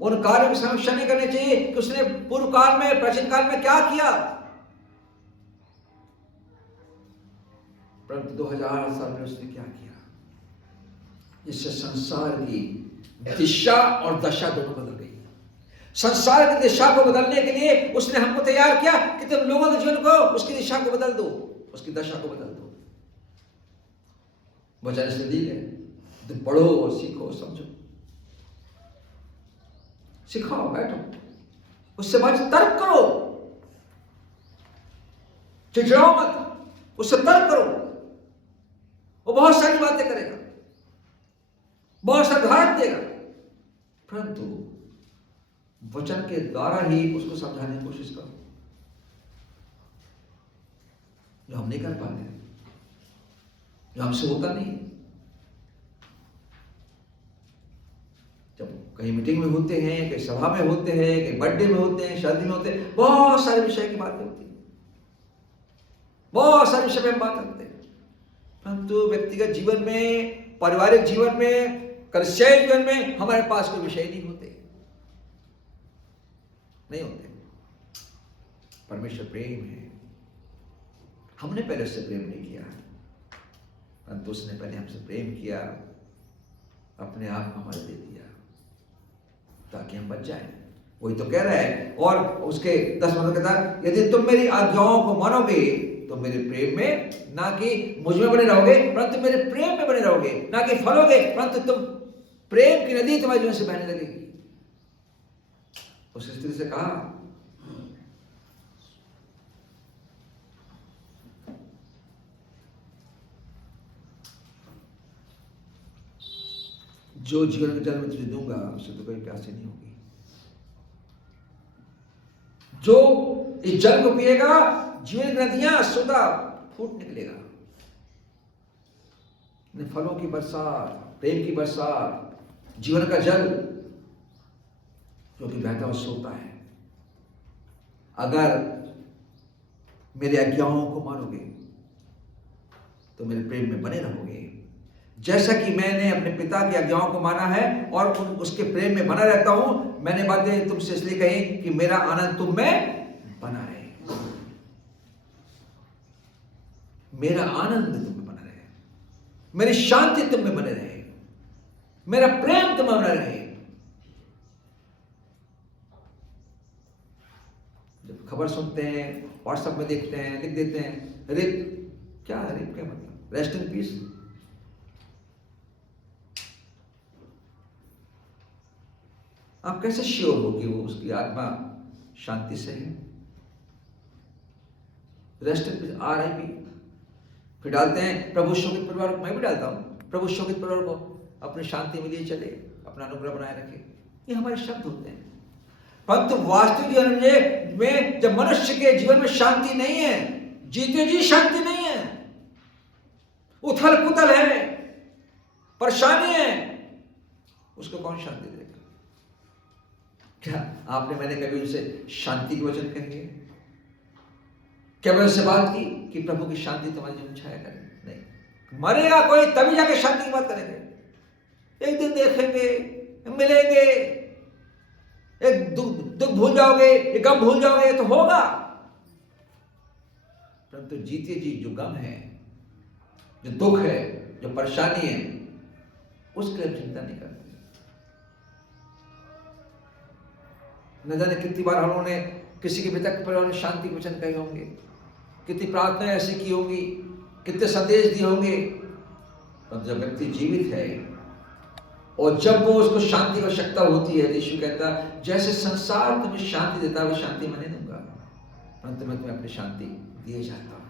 उन कार्यों की समीक्षा नहीं करनी चाहिए कि उसने पूर्व काल में, प्राचीन काल में क्या किया, परंतु 2000 साल में उसने क्या किया, जिससे संसार की दिशा और दशा दोनों बदल गई। संसार की दिशा को बदलने के लिए उसने हमको तैयार किया कि तुम लोगों के जीवन को, उसकी दिशा को बदल दो, उसकी दशा को बदल दो। वचन से दी है, तुम पढ़ो और सीखो, समझो, सिखाओ, बैठो, उससे बात तर्क करो, चिड़चिड़ाओ मत, उससे तर्क करो। वो बहुत सारी बातें करेगा, बहुत सारे उदाहरण देगा, परंतु वचन के द्वारा ही उसको समझाने की कोशिश करो, जो हम नहीं कर पाते, जो हमसे होता नहीं। जब कहीं मीटिंग में होते हैं, कहीं सभा में होते हैं, कहीं बर्थडे में होते हैं, शादी में होते हैं, बहुत सारे विषय की बातें होती हैं, बहुत सारे विषय में हम बात करते हैं, परंतु व्यक्तिगत जीवन में, पारिवारिक जीवन में, कलिसियाई जीवन में हमारे पास कोई विषय नहीं होते, नहीं होते। परमेश्वर प्रेम है, हमने पहले उससे प्रेम नहीं किया, परंतु उसने पहले हमसे प्रेम किया, अपने आप हमारे दे दिया ताकि हम बच जाएं। वही तो कह रहा है। और उसके 10 पद कहता है, यदि तुम मेरी आज्ञाओं को मानोगे तो मेरे प्रेम में, ना कि मुझ में बने रहोगे, परंतु मेरे प्रेम में बने रहोगे, ना कि फलोगे, परंतु तुम प्रेम की नदी तुम्हारे जीवन से बहने लगेगी। उस स्त्री से कहा, जो जीवन का जल मैं तुझे दूंगा उससे तो कोई प्यासी नहीं होगी। जो इस जल को पिएगा, जीवन की नदियां सदा फूट निकलेगा। फलों की बरसात, प्रेम की बरसात, जीवन का जल जो कि बहता हुआ सोता है। अगर मेरी आज्ञाओं को मानोगे तो मेरे प्रेम में बने रहोगे, जैसा कि मैंने अपने पिता की आज्ञाओं को माना है और उसके प्रेम में बना रहता हूं। मैंने बातें तुमसे इसलिए कही कि मेरा आनंद तुम में बना रहे, मेरा आनंद तुम में बना रहे, मेरी शांति तुम में बने रहे, मेरा प्रेम तुम में बना रहे। जब खबर सुनते हैं, व्हाट्सएप में देखते हैं, लिख देते हैं रिप, क्या है रिप, क्या मतलब, रेस्ट इन पीस। आप कैसे श्योर हो कि वो, उसकी आत्मा शांति से है? Rest in peace, RIP। फिर डालते हैं प्रभु शोकित परिवार को, मैं भी डालता हूं प्रभु शोकित परिवार को अपनी शांति में लिए चले, अपना अनुग्रह बनाए रखे। ये हमारे शब्द होते हैं, परंतु वास्तविक जीवन में जब मनुष्य के जीवन में शांति नहीं है, जीते जी शांति नहीं है, उथल पुथल है, परेशानी है, उसको कौन शांति देगा? क्या आपने मैंने कभी उनसे शांति के वचन कहे? क्या मैंने उससे बात की कि प्रभु की शांति तुम्हारे जीवन छाया करे? नहीं। मरेगा कोई तभी जाके शांति की बात करेंगे। एक दिन देखेंगे, मिलेंगे, एक दुख भूल जाओगे, एक गम भूल जाओगे तो होगा, परंतु जीते जी जो गम है, जो दुख है, जो परेशानी है, उसके लिए चिंता नहीं करते। न जाने कितनी बार उन्होंने किसी के पिता के परिवार में शांति के वचन कहे होंगे, कितनी प्रार्थनाएं ऐसी की होंगी, कितने संदेश दिए होंगे, पर जब व्यक्ति जीवित है और जब वो उसको शांति की आवश्यकता होती है, यीशु कहता जैसे संसार तुम्हें शांति देता है वो शांति मैं नहीं दूंगा, परंतु मैं तुम्हें अपनी शांति दिए जाता हूं।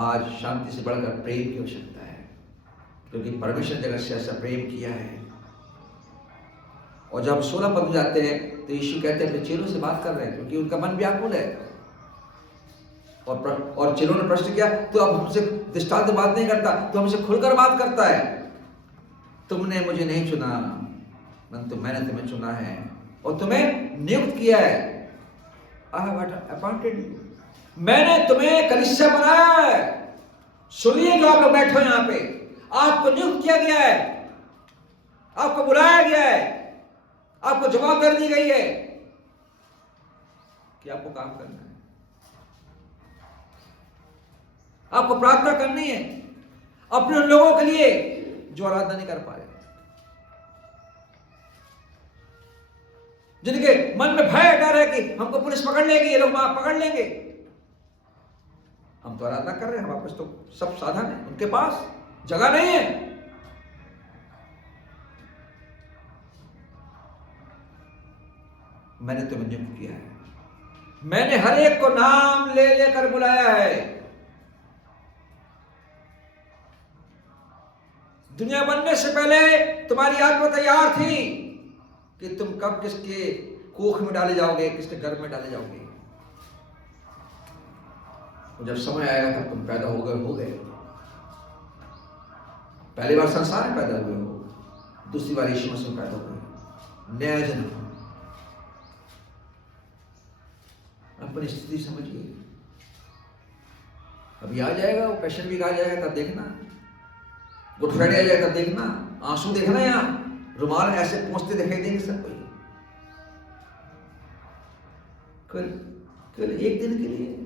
आज शांति से बढ़कर प्रेम की आवश्यकता है, क्योंकि परमेश्वर जगत से ऐसा प्रेम किया है। और जब 16 पद में जाते हैं तो यीशु कहते हैं अपने चेलों से बात कर रहे हैं, क्योंकि उनका मन व्याकुल है। और चेलों ने प्रश्न किया, तो अब हमसे दृष्टांत से बात नहीं करता, तो हमसे खुलकर बात करता है। तुमने मुझे नहीं चुना, परंतु मैंने तुम्हें चुना है और तुम्हें नियुक्त किया है। I have appointed you. मैंने तुम्हें कलीसिया बनाया है। सुनिए जो आप लोग बैठे हो यहाँ पे, आपको नियुक्त किया गया है, आपको बुलाया गया है, आपको जवाबदारी दी गई है कि आपको काम करना है, आपको प्रार्थना करनी है अपने उन लोगों के लिए जो आराधना नहीं कर पा रहे, जिनके मन में भय डर है कि हमको पुलिस पकड़ लेगी, ये लोग वहां पकड़ लेंगे। हम तो आराधना कर रहे हैं, हमारे पास तो सब साधन है, उनके पास जगह नहीं है। मैंने तुम्हें नियुक्त किया है, मैंने हर एक को नाम ले लेकर बुलाया है। दुनिया बनने से पहले तुम्हारी आत्मा तैयार थी कि तुम कब किसके कोख में डाले जाओगे, किसके गर्भ में डाले जाओगे। और जब समय आएगा तब तुम पैदा हो गए। पहली बार संसार में पैदा हुए हो, दूसरी बार यीशु मसीह में पैदा हुए, नया जन्म। अपनी स्थिति समझिए। अभी आ जाएगा वो पैशन वीक, आ जाएगा तब देखना, गुड फ्राइडे आ जाएगा तब देखना, आंसू देखना, यहाँ रुमाल ऐसे पहुंचते दिखाई देंगे सब कोई। केवल एक दिन के लिए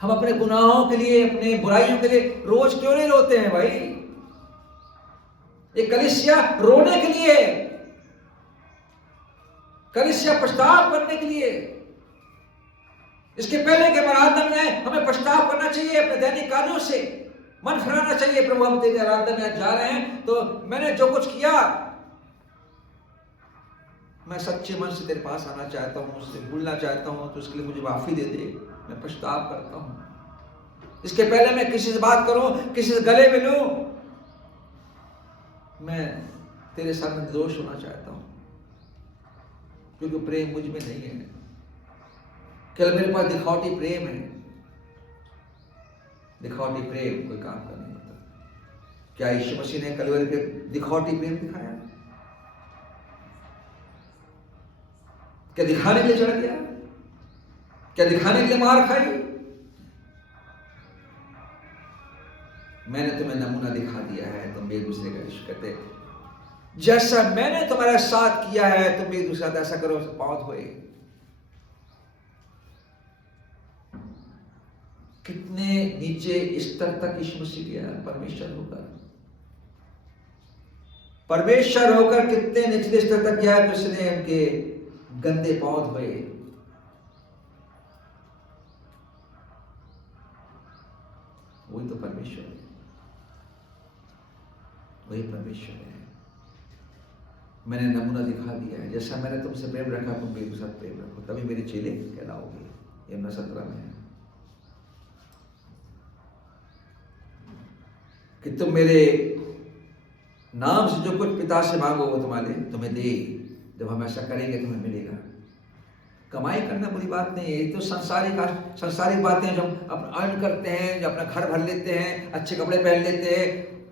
हम अपने गुनाहों के लिए, अपने बुराइयों के लिए रोज क्यों नहीं रोते हैं भाई? एक कलीसिया रोने के लिए, कलीसिया पछताव करने के लिए। इसके पहले के आराधना में हमें पछताव करना चाहिए, अपने दैनिक कार्यों से मन फिराना चाहिए। प्रभु हम तेरी आराधना में जा रहे हैं तो मैंने जो कुछ किया, मैं सच्चे मन से तेरे पास आना चाहता हूं, उससे भूलना चाहता हूं, तो उसके लिए मुझे माफी दे दे, मैं पछताव करता हूं। इसके पहले मैं किसी से बात करूं, किसी से गले मिलूं, मैं तेरे सामने निर्दोष होना चाहता हूं, क्योंकि प्रेम मुझ में नहीं है, केवल मेरे पास दिखावटी प्रेम है। दिखावटी प्रेम कोई काम का नहीं होता। क्या यीशु मसीह ने कलवरी पे दिखावटी प्रेम दिखाया? क्या दिखाने के लिए चढ़ गया? क्या दिखाने के लिए मार खाई? मैंने तुम्हें नमूना दिखा दिया है, तुम एक दूसरे का इश्क करते, जैसा मैंने तुम्हारे साथ किया है तुम एक दूसरे साथ ऐसा करो, पाँव धोए। कितने नीचे स्तर तक यीशु मसीह गया परमेश्वर होकर। परमेश्वर होकर कितने निचले स्तर तक गया कि उसने उनके गंदे पांव धोए। वही तो परमेश्वर है, वही परमेश्वर है। मैंने नमूना दिखा दिया है, जैसा मैंने तुमसे प्रेम रखा तुम भी एक दूसरे से प्रेम रखो, तभी मेरे चेले कहलाओगे। यमुना 17 में है। कि तुम मेरे नाम से जो कुछ पिता से मांगो वो तुम्हें दे। जब हम ऐसा करेंगे तुम्हें मिलेगा। कमाई करना बुरी बात नहीं है, ये तो संसारिक बातें जो हम अर्न करते हैं, जो अपना घर भर लेते हैं, अच्छे कपड़े पहन लेते हैं,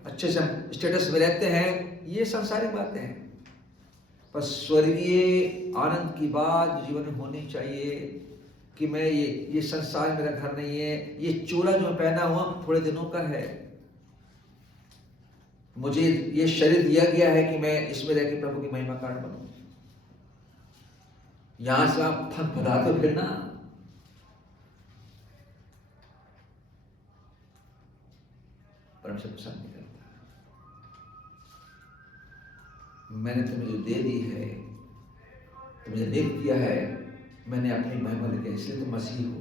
अच्छे से स्टेटस में रहते हैं, ये संसारिक बातें हैं। पर स्वर्गीय आनंद की बात जीवन में होनी चाहिए कि मैं ये संसार मेरा घर नहीं है, ये चोला जो मैं पहना हुआ थोड़े दिनों का है, मुझे ये शरीर दिया गया है कि मैं इसमें रह के प्रभु की महिमा कारण बनूं। यहां से आप थक बधा तो फिर ना, परमेश्वर पसंद नहीं करता। मैंने तुम्हें जो दे दी है, तुम्हें नियुक्त किया है, मैंने अपनी महिमा लेके, इसलिए तुम मसीह हो,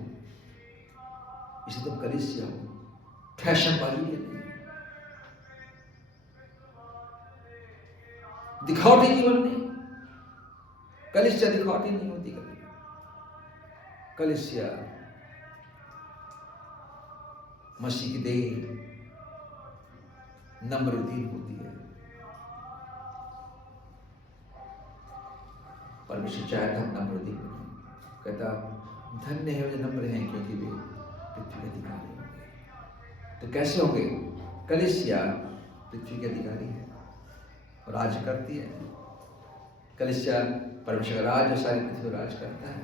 इसलिए तुम कलीसिया हो, फैशन बाजी के नहीं, दिखावटी जीवन नहीं। कलीसिया दिखावटी नहीं होती कभी। कलीसिया मसीह की देह नम्र दीन होती है। परमेश्वर चाहता हम नम्र दीन बने। कहता धन्य है वे नम्र हैं क्योंकि वे पृथ्वी के अधिकारी होंगे। तो कैसे होंगे? कलीसिया पृथ्वी के अधिकारी है और राज करती है। कलीसिया परमेश्वर का राज, सारी पृथ्वी राज करता है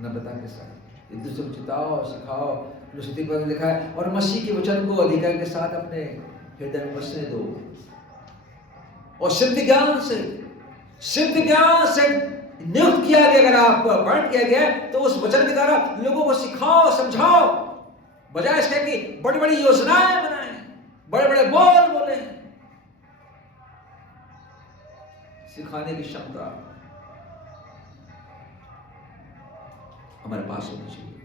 नम्रता के साथ। एक दूसरे को चिताओ, सिखाओ, स्तुति पद में लिखा है, और मसीह के वचन को अधिकार के साथ अपने हृदय में बसने दो, और सिद्ध ज्ञान से नियुक्त किया गया, अगर आपको अपॉइंट किया गया तो उस वचन के द्वारा लोगों को सिखाओ, समझाओ, बजाय इसके कि बड़ी बड़ी योजनाएं बनाएं, बड़े बड़े बोल बोले। सिखाने की क्षमता हमारे पास होनी चाहिए।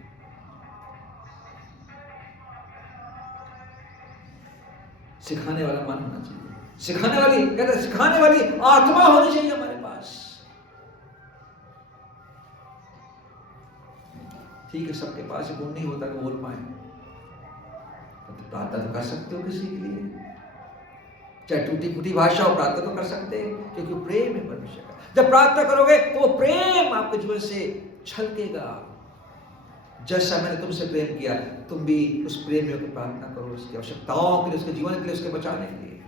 सिखाने वाला मन होना चाहिए, सिखाने वाली आत्मा होनी चाहिए हमारे पास। ठीक है, सबके पास गुण नहीं होता कि बोल पाए, तो प्रार्थना तो कर सकते हो किसी के लिए, चाहे टूटी फूटी भाषा हो, प्रार्थना तो कर सकते हैं, क्योंकि प्रेम है परमेश्वर का। जब प्रार्थना करोगे तो वो प्रेम आपके जीवन से छलकेगा। जैसा मैंने तुमसे प्रेम किया, तुम भी उस प्रेम में होकर प्रार्थना करो, उसकी आवश्यकताओं के लिए, उसके जीवन के लिए, उसके बचाने के लिए।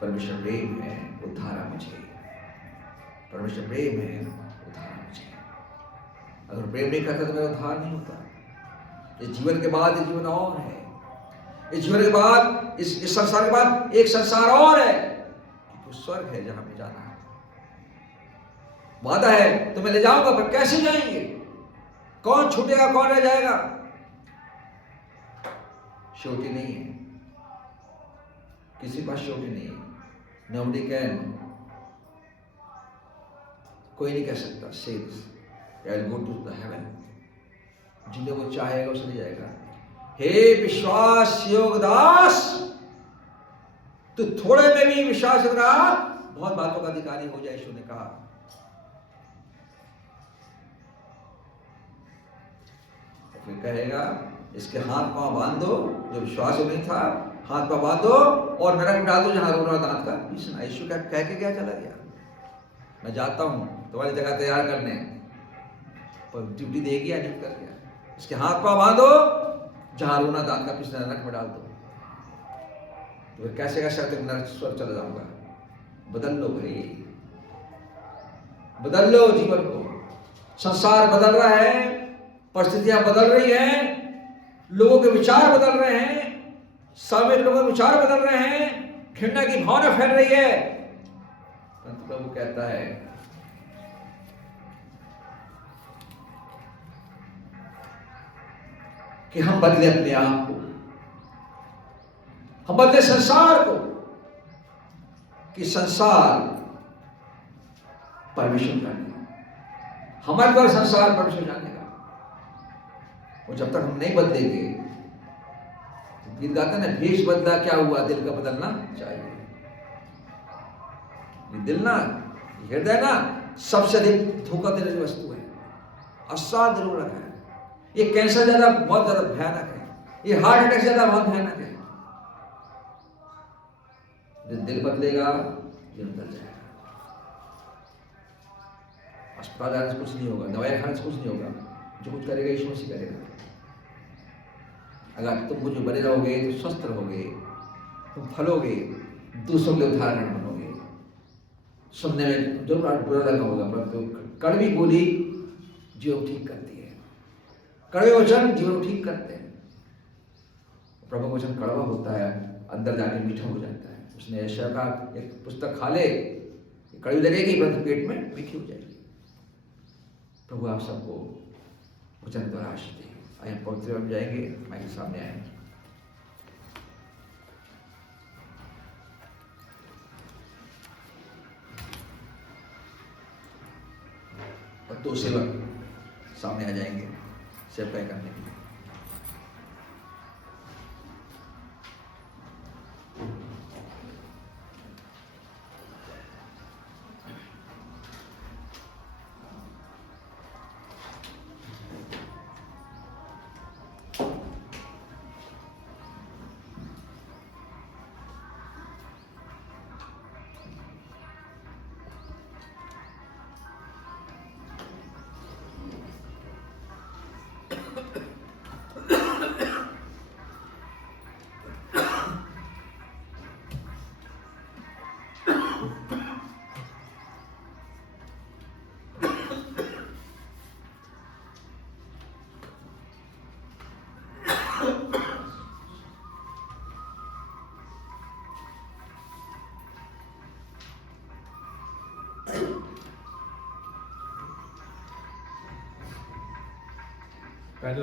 परमेश्वर प्रेम है, उद्धार मुझे। परमेश्वर प्रेम है, उद्धार मुझे। अगर प्रेम नहीं करता तो मेरा उद्धार नहीं होता। इस जीवन के बाद एक जीवन और है, इस जीवन के बाद, इस संसार के बाद एक संसार और है, तो स्वर्ग है जहां में जाना है। वादा है, तुम्हें ले जाऊंगा, पर कैसे जाएंगे? कौन छूटेगा, कौन रह जाएगा? श्योरिटी नहीं है, किसी के पास श्योरिटी नहीं है। Nobody can, कोई नहीं कह सकता says I'll go to the heaven। जिन्हें वो चाहेगा उसे ले जाएगा। हे विश्वास योग दास, तू थोड़े में भी विश्वास रखा, बहुत बातों का अधिकारी हो जाए, यीशु ने कहा। फिर कहेगा, इसके हाथ पांव बांध दो, जो विश्वास नहीं था, हाथ पांव बांध दो और नरक में डाल दो जहां रोना दांत का पीसना। यीशु का कह के क्या चला गया? मैं जाता हूं तुम्हारी जगह तैयार करने, पर ड्यूटी देगी या नहीं कर गया। इसके हाथ पांव बांधो, जहां रोना दांत का पीसना, नरक में डाल दो। तो कैसे नरक स्वर्ग चला जाऊंगा? बदल लो भाई, बदल लो जीवन को। संसार बदल रहा है, परिस्थितियां बदल रही हैं, लोगों के विचार बदल रहे हैं, सामने लोगों के विचार बदल रहे हैं, घृणा की भावना फैल रही है। परंतु प्रभु कहता है कि हम बदले अपने आप को, हम बदले संसार को, कि संसार परमेश्वर जानेगा, हमारे द्वारा संसार परमेश्वर जानेगा। और जब तक हम नहीं बदलेंगे, गीत गाते ना, भेष बदला क्या हुआ, दिल का बदलना चाहिए। दिल ना, हृदय ना, सबसे अधिक धोखा देने की वस्तु है, असाध्य रोग है। ये कैंसर बहुत ज्यादा भयानक है। ये हार्ट अटैक से ज्यादा बहुत भयानक है। जब दिल बदलेगा ये बदल जाएगा। अस्पताल जाने से कुछ नहीं होगा, दवाई खाने से कुछ नहीं होगा, जो कुछ करेगा यीशु मसीह करेगा। अगर तुम मुझे बने रहोगे तो स्वस्थ रहोगे, तुम फलोगे, दूसरों के उदाहरण बनोगे। सुनने में जरूर बुरा लगा होगा, परंतु कड़वी बोली जीवन ठीक करती है, कड़वे वचन जीवन ठीक करते हैं। प्रभु का वचन कड़वा होता है, अंदर जाके मीठा हो जाता है। उसने यशायाह का एक पुस्तक खा ले, कड़वी लगेगी परंतु पेट में मीठी हो जाएगी। प्रभु आप सबको वचन द्वारा आशीष दे। आइए हम पवित्र में जाएंगे, माइक के सामने आए। और 2 सेवक सामने आ जाएंगे सेवकाई करने के लिए।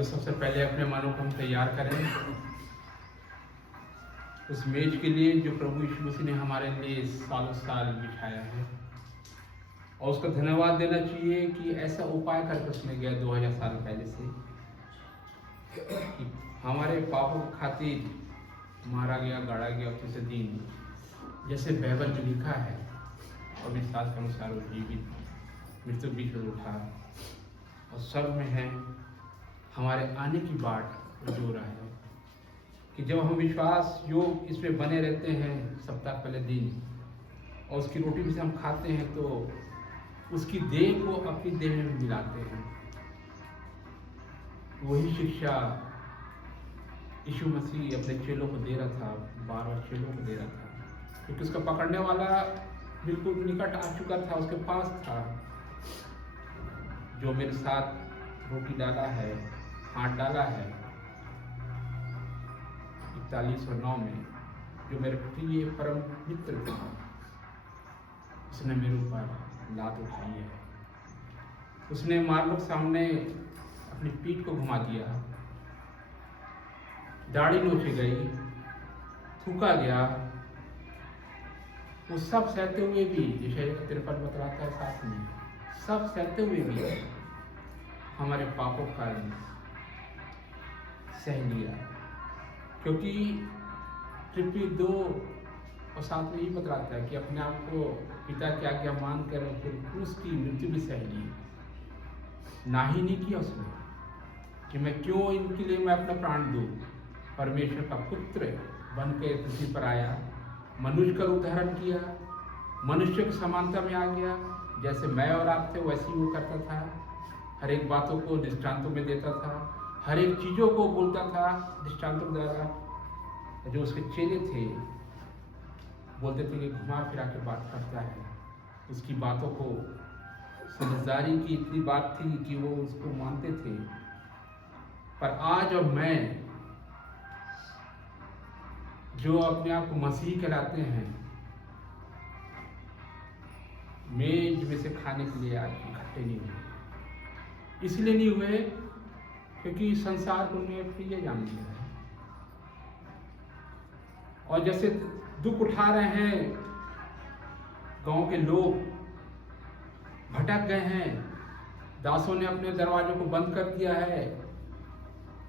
सबसे पहले अपने मनों को हम तैयार करें उस मेज के लिए जो प्रभु यीशु मसीह ने हमारे लिए सालों साल बिछाया है। और उसका धन्यवाद देना चाहिए कि ऐसा उपाय करके उसने गया 2000 साल पहले से कि हमारे पापों की खातिर मारा गया, गाड़ा गया और तीसरे दिन जैसे बाइबल में लिखा है और विश्वास के अनुसार वो जीवित मृत्यु बीच में उठा और स्वर्ग में है। हमारे आने की बाट जो रहा है कि जब हम विश्वास योग इसमें बने रहते हैं सप्ताह पहले दिन और उसकी रोटी भी से हम खाते हैं तो उसकी देह को अपनी देह में मिलाते हैं। वही शिक्षा यीशु मसीह अपने चेलों को दे रहा था, 12 चेलों को दे रहा था, क्योंकि उसका पकड़ने वाला बिल्कुल निकट आ चुका था, उसके पास था। जो मेरे साथ रोटी डाला है, हाथ डाला है 41 और 9 में, जो मेरे प्रिय परम मित्र था, उसने मेरे ऊपर लात उठाई है। उसने मार्ग सामने अपनी पीठ को घुमा दिया, दाढ़ी नोची गई, थूका गया। वो सब सहते हुए भी, यशायाह का 53 बतलाता है साथ में, सब सहते हुए भी हमारे पापों का सह लिया। क्योंकि फिलिप्पी 2 और 7 में यही बतलाता है कि अपने आप को पिता की आज्ञा मान कर फिर क्रूस की मृत्यु भी सह ली। ना ही नहीं किया उसने कि मैं क्यों इनके लिए मैं अपना प्राण दूं। परमेश्वर का पुत्र बन के पृथ्वी पर आया, मनुष्य का रूप धारण किया, मनुष्य की समानता में आ गया। जैसे मैं और आप थे वैसे ही वो करता था, हर एक बातों को दृष्टांतों में देता था, हर एक चीज़ों को बोलता था दृष्टांतों द्वारा। जो उसके चेले थे बोलते थे कि घुमा फिरा के बात करता है। उसकी बातों को समझदारी की इतनी बात थी कि वो उसको मानते थे। पर आज और मैं जो अपने आप को मसीह कहलाते हैं, मेज में से खाने के लिए आज इकट्ठे नहीं हुए। इसलिए नहीं हुए क्योंकि संसार को उन्हें प्रिय जान लिया है। और जैसे दुख उठा रहे हैं, गांव के लोग भटक गए हैं, दासों ने अपने दरवाजों को बंद कर दिया है,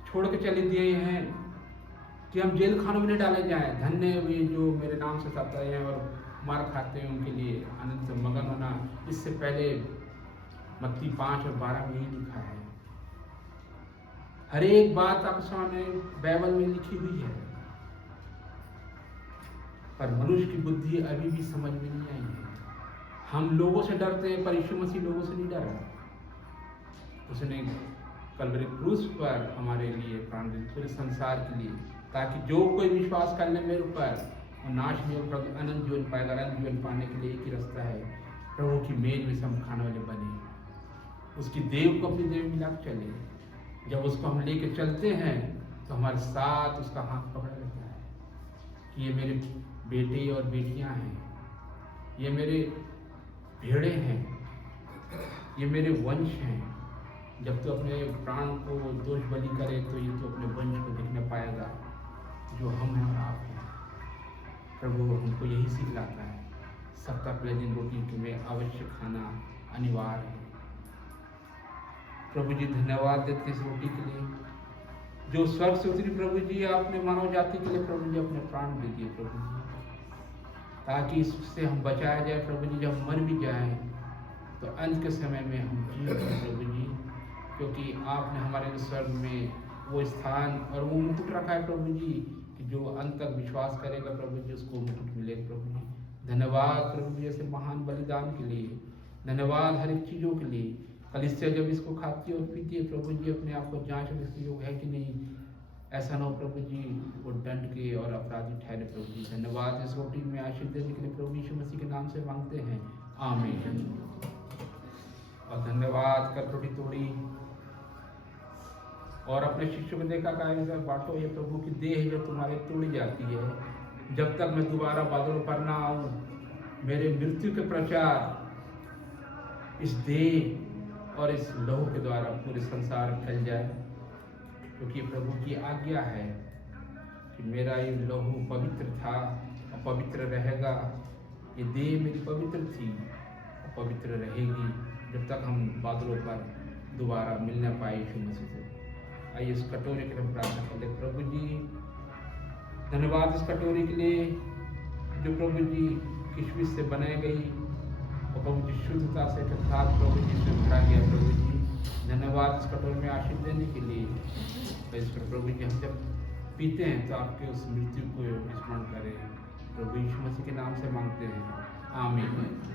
छोड़ के चले दिए हैं कि हम जेल खानों में नहीं डाले जाएं। धन्य वे जो मेरे नाम से सताए हैं और मार खाते हैं, उनके लिए आनंद से मगन होना। इससे पहले मत्ती 5 और 12 में ही लिखा है। हर एक बात आपके सामने बाइबल में लिखी हुई है, पर मनुष्य की बुद्धि अभी भी समझ में नहीं आई है। हम लोगों से डरते हैं, पर यीशु मसीह लोगों से नहीं डरा। उसने कलवरी क्रूस पर हमारे लिए प्राण दिए, पूरे संसार के लिए, ताकि जो कोई विश्वास कर ले मेरे ऊपर वो नाश नहीं हो, प्रभु अनंत जीवन पाएगा। अनंत जीवन पाने के लिए एक ही रास्ता है, प्रभु की मेज में से हम खाने वाले बने, उसकी देव को अपनी देव मिला के चले। जब उसको हम लेके चलते हैं तो हमारे साथ उसका हाथ पकड़ा रहता है कि ये मेरे बेटे और बेटियां हैं, ये मेरे भेड़े हैं, ये मेरे वंश हैं। जब तो अपने प्राण को दोष बलि करे तो ये तो अपने वंश को देखने पाएगा जो हम हैं और आप हैं। प्रभु हमको यही सिखलाता है, सप्ताह पहले दिन रोटी तुम्हें अवश्य खाना अनिवार्य है। प्रभु जी धन्यवाद देते इस रोटी के लिए जो स्वर्ग से उतरी। प्रभु जी आपने मानव जाति के लिए प्रभु जी अपने प्राण दे दिए प्रभु जी, ताकि इससे हम बचाया जाए। प्रभु जी जब मर भी जाएं तो अंत के समय में हम जी प्रभु जी, क्योंकि आपने हमारे स्वर्ग में वो स्थान और वो मुकुट रखा है प्रभु जी, कि जो अंत तक विश्वास करेगा प्रभु जी उसको मुकुट मिलेगा प्रभु जी। धन्यवाद प्रभु जी ऐसे महान बलिदान के लिए, धन्यवाद हर एक चीज़ों के लिए। कलीसिया जब इसको खाती है और पीती है प्रभु जी अपने आप को जांच में इसके योग है कि नहीं, ऐसा ना हो प्रभु जी वो दंड के और अपराधी ठहरे प्रभु जी। धन्यवाद इस रोटी में आशीष देने के लिए प्रभु यीशु मसीह के नाम से मांगते हैं, आमीन। और धन्यवाद कर रोटी तोड़ी और अपने शिष्यों को देखा कहा बांटो, ये प्रभु की देह जो तुम्हारे तोड़ी जाती है, जब तक मैं दोबारा बादलों पर ना आऊं, मेरे मृत्यु के प्रचार इस देह और इस लहू के द्वारा पूरे संसार में फैल जाए, क्योंकि प्रभु की आज्ञा है कि मेरा ये लहू पवित्र था और पवित्र रहेगा, ये देह मेरी पवित्र थी और पवित्र रहेगी जब तक हम बादलों पर दोबारा मिल न पाए यीशु मसीह से। आइए इस कटोरे के लिए प्रार्थना कर ले। प्रभु जी धन्यवाद इस कटोरे के लिए जो प्रभु जी किशमिश से बनाई गई और प्रभु जी शुद्धता से अर्थात प्रभु जी से भरा गया। प्रभु जी धन्यवाद इस कटोरे में आशीष देने के लिए। तो इस पर प्रभु जी हम जब पीते हैं तो आपके उस मृत्यु को स्मरण करें, प्रभु यीशु मसीह के नाम से मांगते हैं, आमीन।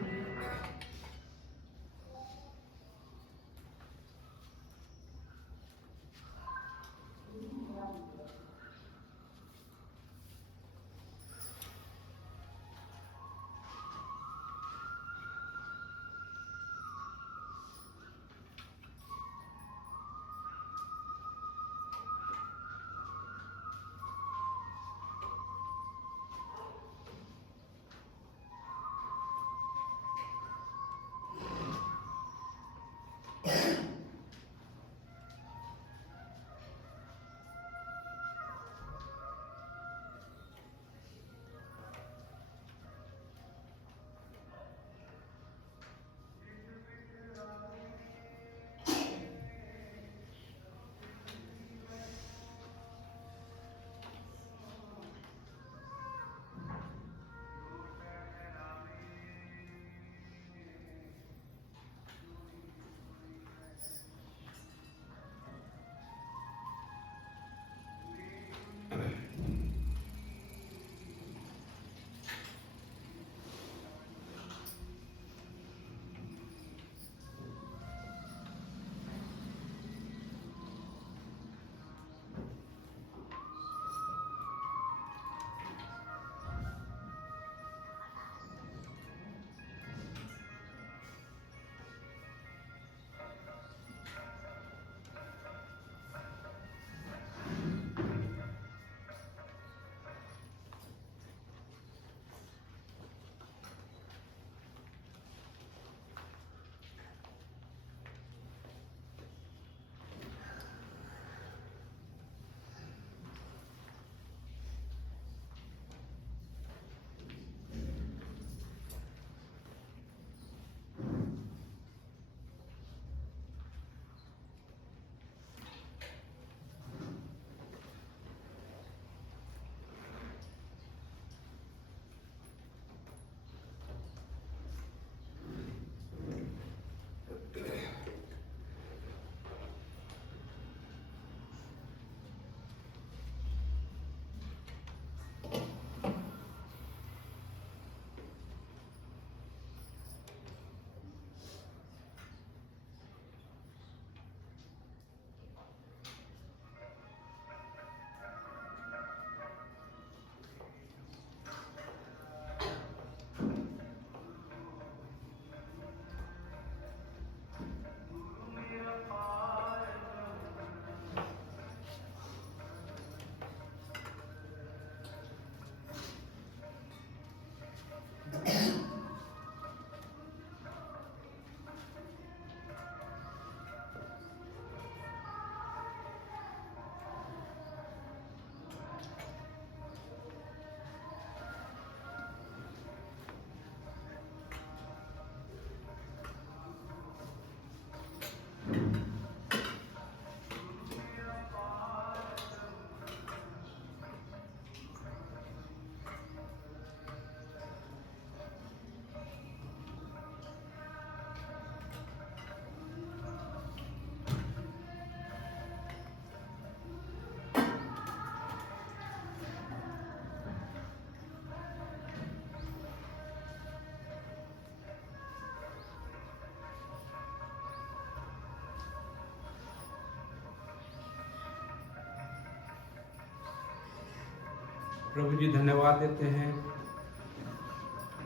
प्रभु जी धन्यवाद देते हैं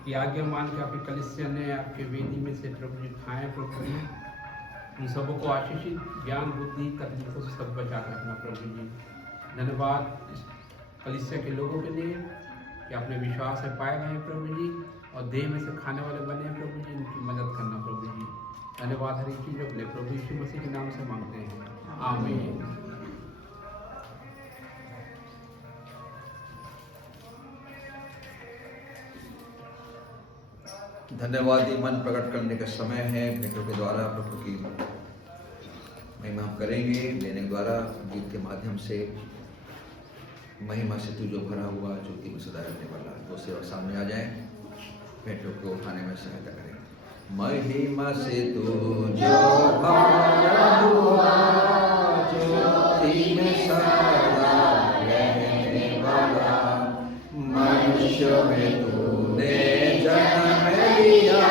कि आज्ञा मान के आपकी कलीसिया ने आपके वेदी में से प्रभु जी खाएं। प्रभु जी उन सबों को आशीषित ज्ञान बुद्धि तकलीफों से सब बचा के रखना। प्रभु जी धन्यवाद इस कलीसिया के लोगों के लिए कि अपने विश्वास में पाए गए हैं प्रभु जी, और देह में से खाने वाले बने हैं प्रभु जी। उनकी मदद करना प्रभु जी। धन्यवाद हर एक चीज़ अपने प्रभु यीशु मसीह के नाम से मांगते हैं, आमीन। धन्यवादी मन प्रकट करने का समय है। भेंटों के द्वारा प्रभु की महिमा हम करेंगे। लेने के द्वारा गीत के माध्यम से महिमा से तू जो भरा हुआ ज्योति में सदा रहने वाला, वो सेवक सामने आ जाए, भेंटों को उठाने में सहायता करें। महिमा से तू जो भरा हुआ ज्योति में सदा रहने वाला, मनुष्य में तूने जन्म लिया,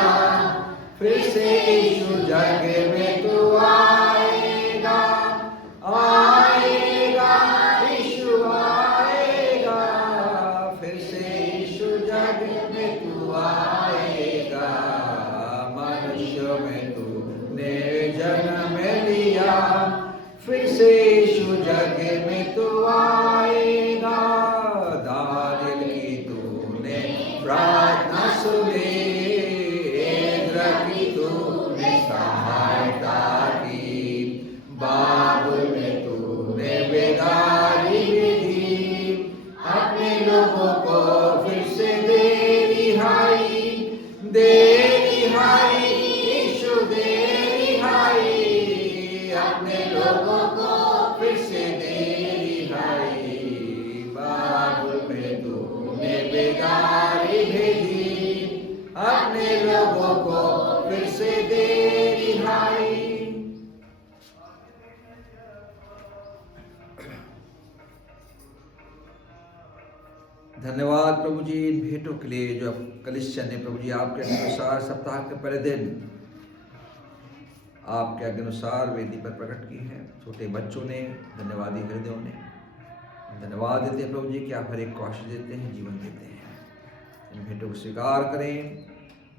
फिर से यीशु जग में तू आएगा, आएगा यीशु आएगा, फिर से यीशु जग में तू आएगा, मनुष्य में तूने जन्म लिया, फिर से यीशु जग में तू आएगा। दानियल की तूने प्रार्थना सुनी, की तूने सहायता की, बाबुल में तूने बेदारी दी, अपने लोगों को फिर से दे रिहाई, दे रिहाई यीशु दे रिहाई, अपने लोगों को फिर से दे रिहाई, बाबुल में तूने बेदारी भेजी, अपने लोगों को फिर से दे रिहाई। धन्यवाद प्रभु जी इन भेंटों के लिए जो कलीसिया ने प्रभु जी आपके अनुसार सप्ताह के पहले दिन आपके अनुसार वेदी पर प्रकट की है। छोटे बच्चों ने, धन्यवादी हृदयों ने धन्यवाद देते हैं प्रभु जी कि आप हर एक को आशीष देते हैं, जीवन देते हैं। इन भेंटों को स्वीकार करें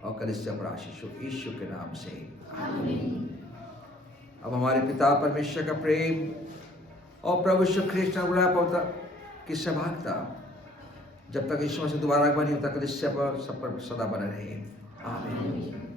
और कलीसिया पर आशीष हो ईश्वर के नाम से, आमीन। अब हमारे पिता परमेश्वर का प्रेम और प्रभु यीशु ख्रीष्ट पवित्र की सहभागिता जब तक ईश्वर से दोबारा बनी होता कलीसिया पर सब पर सदा बना रहे, आमीन।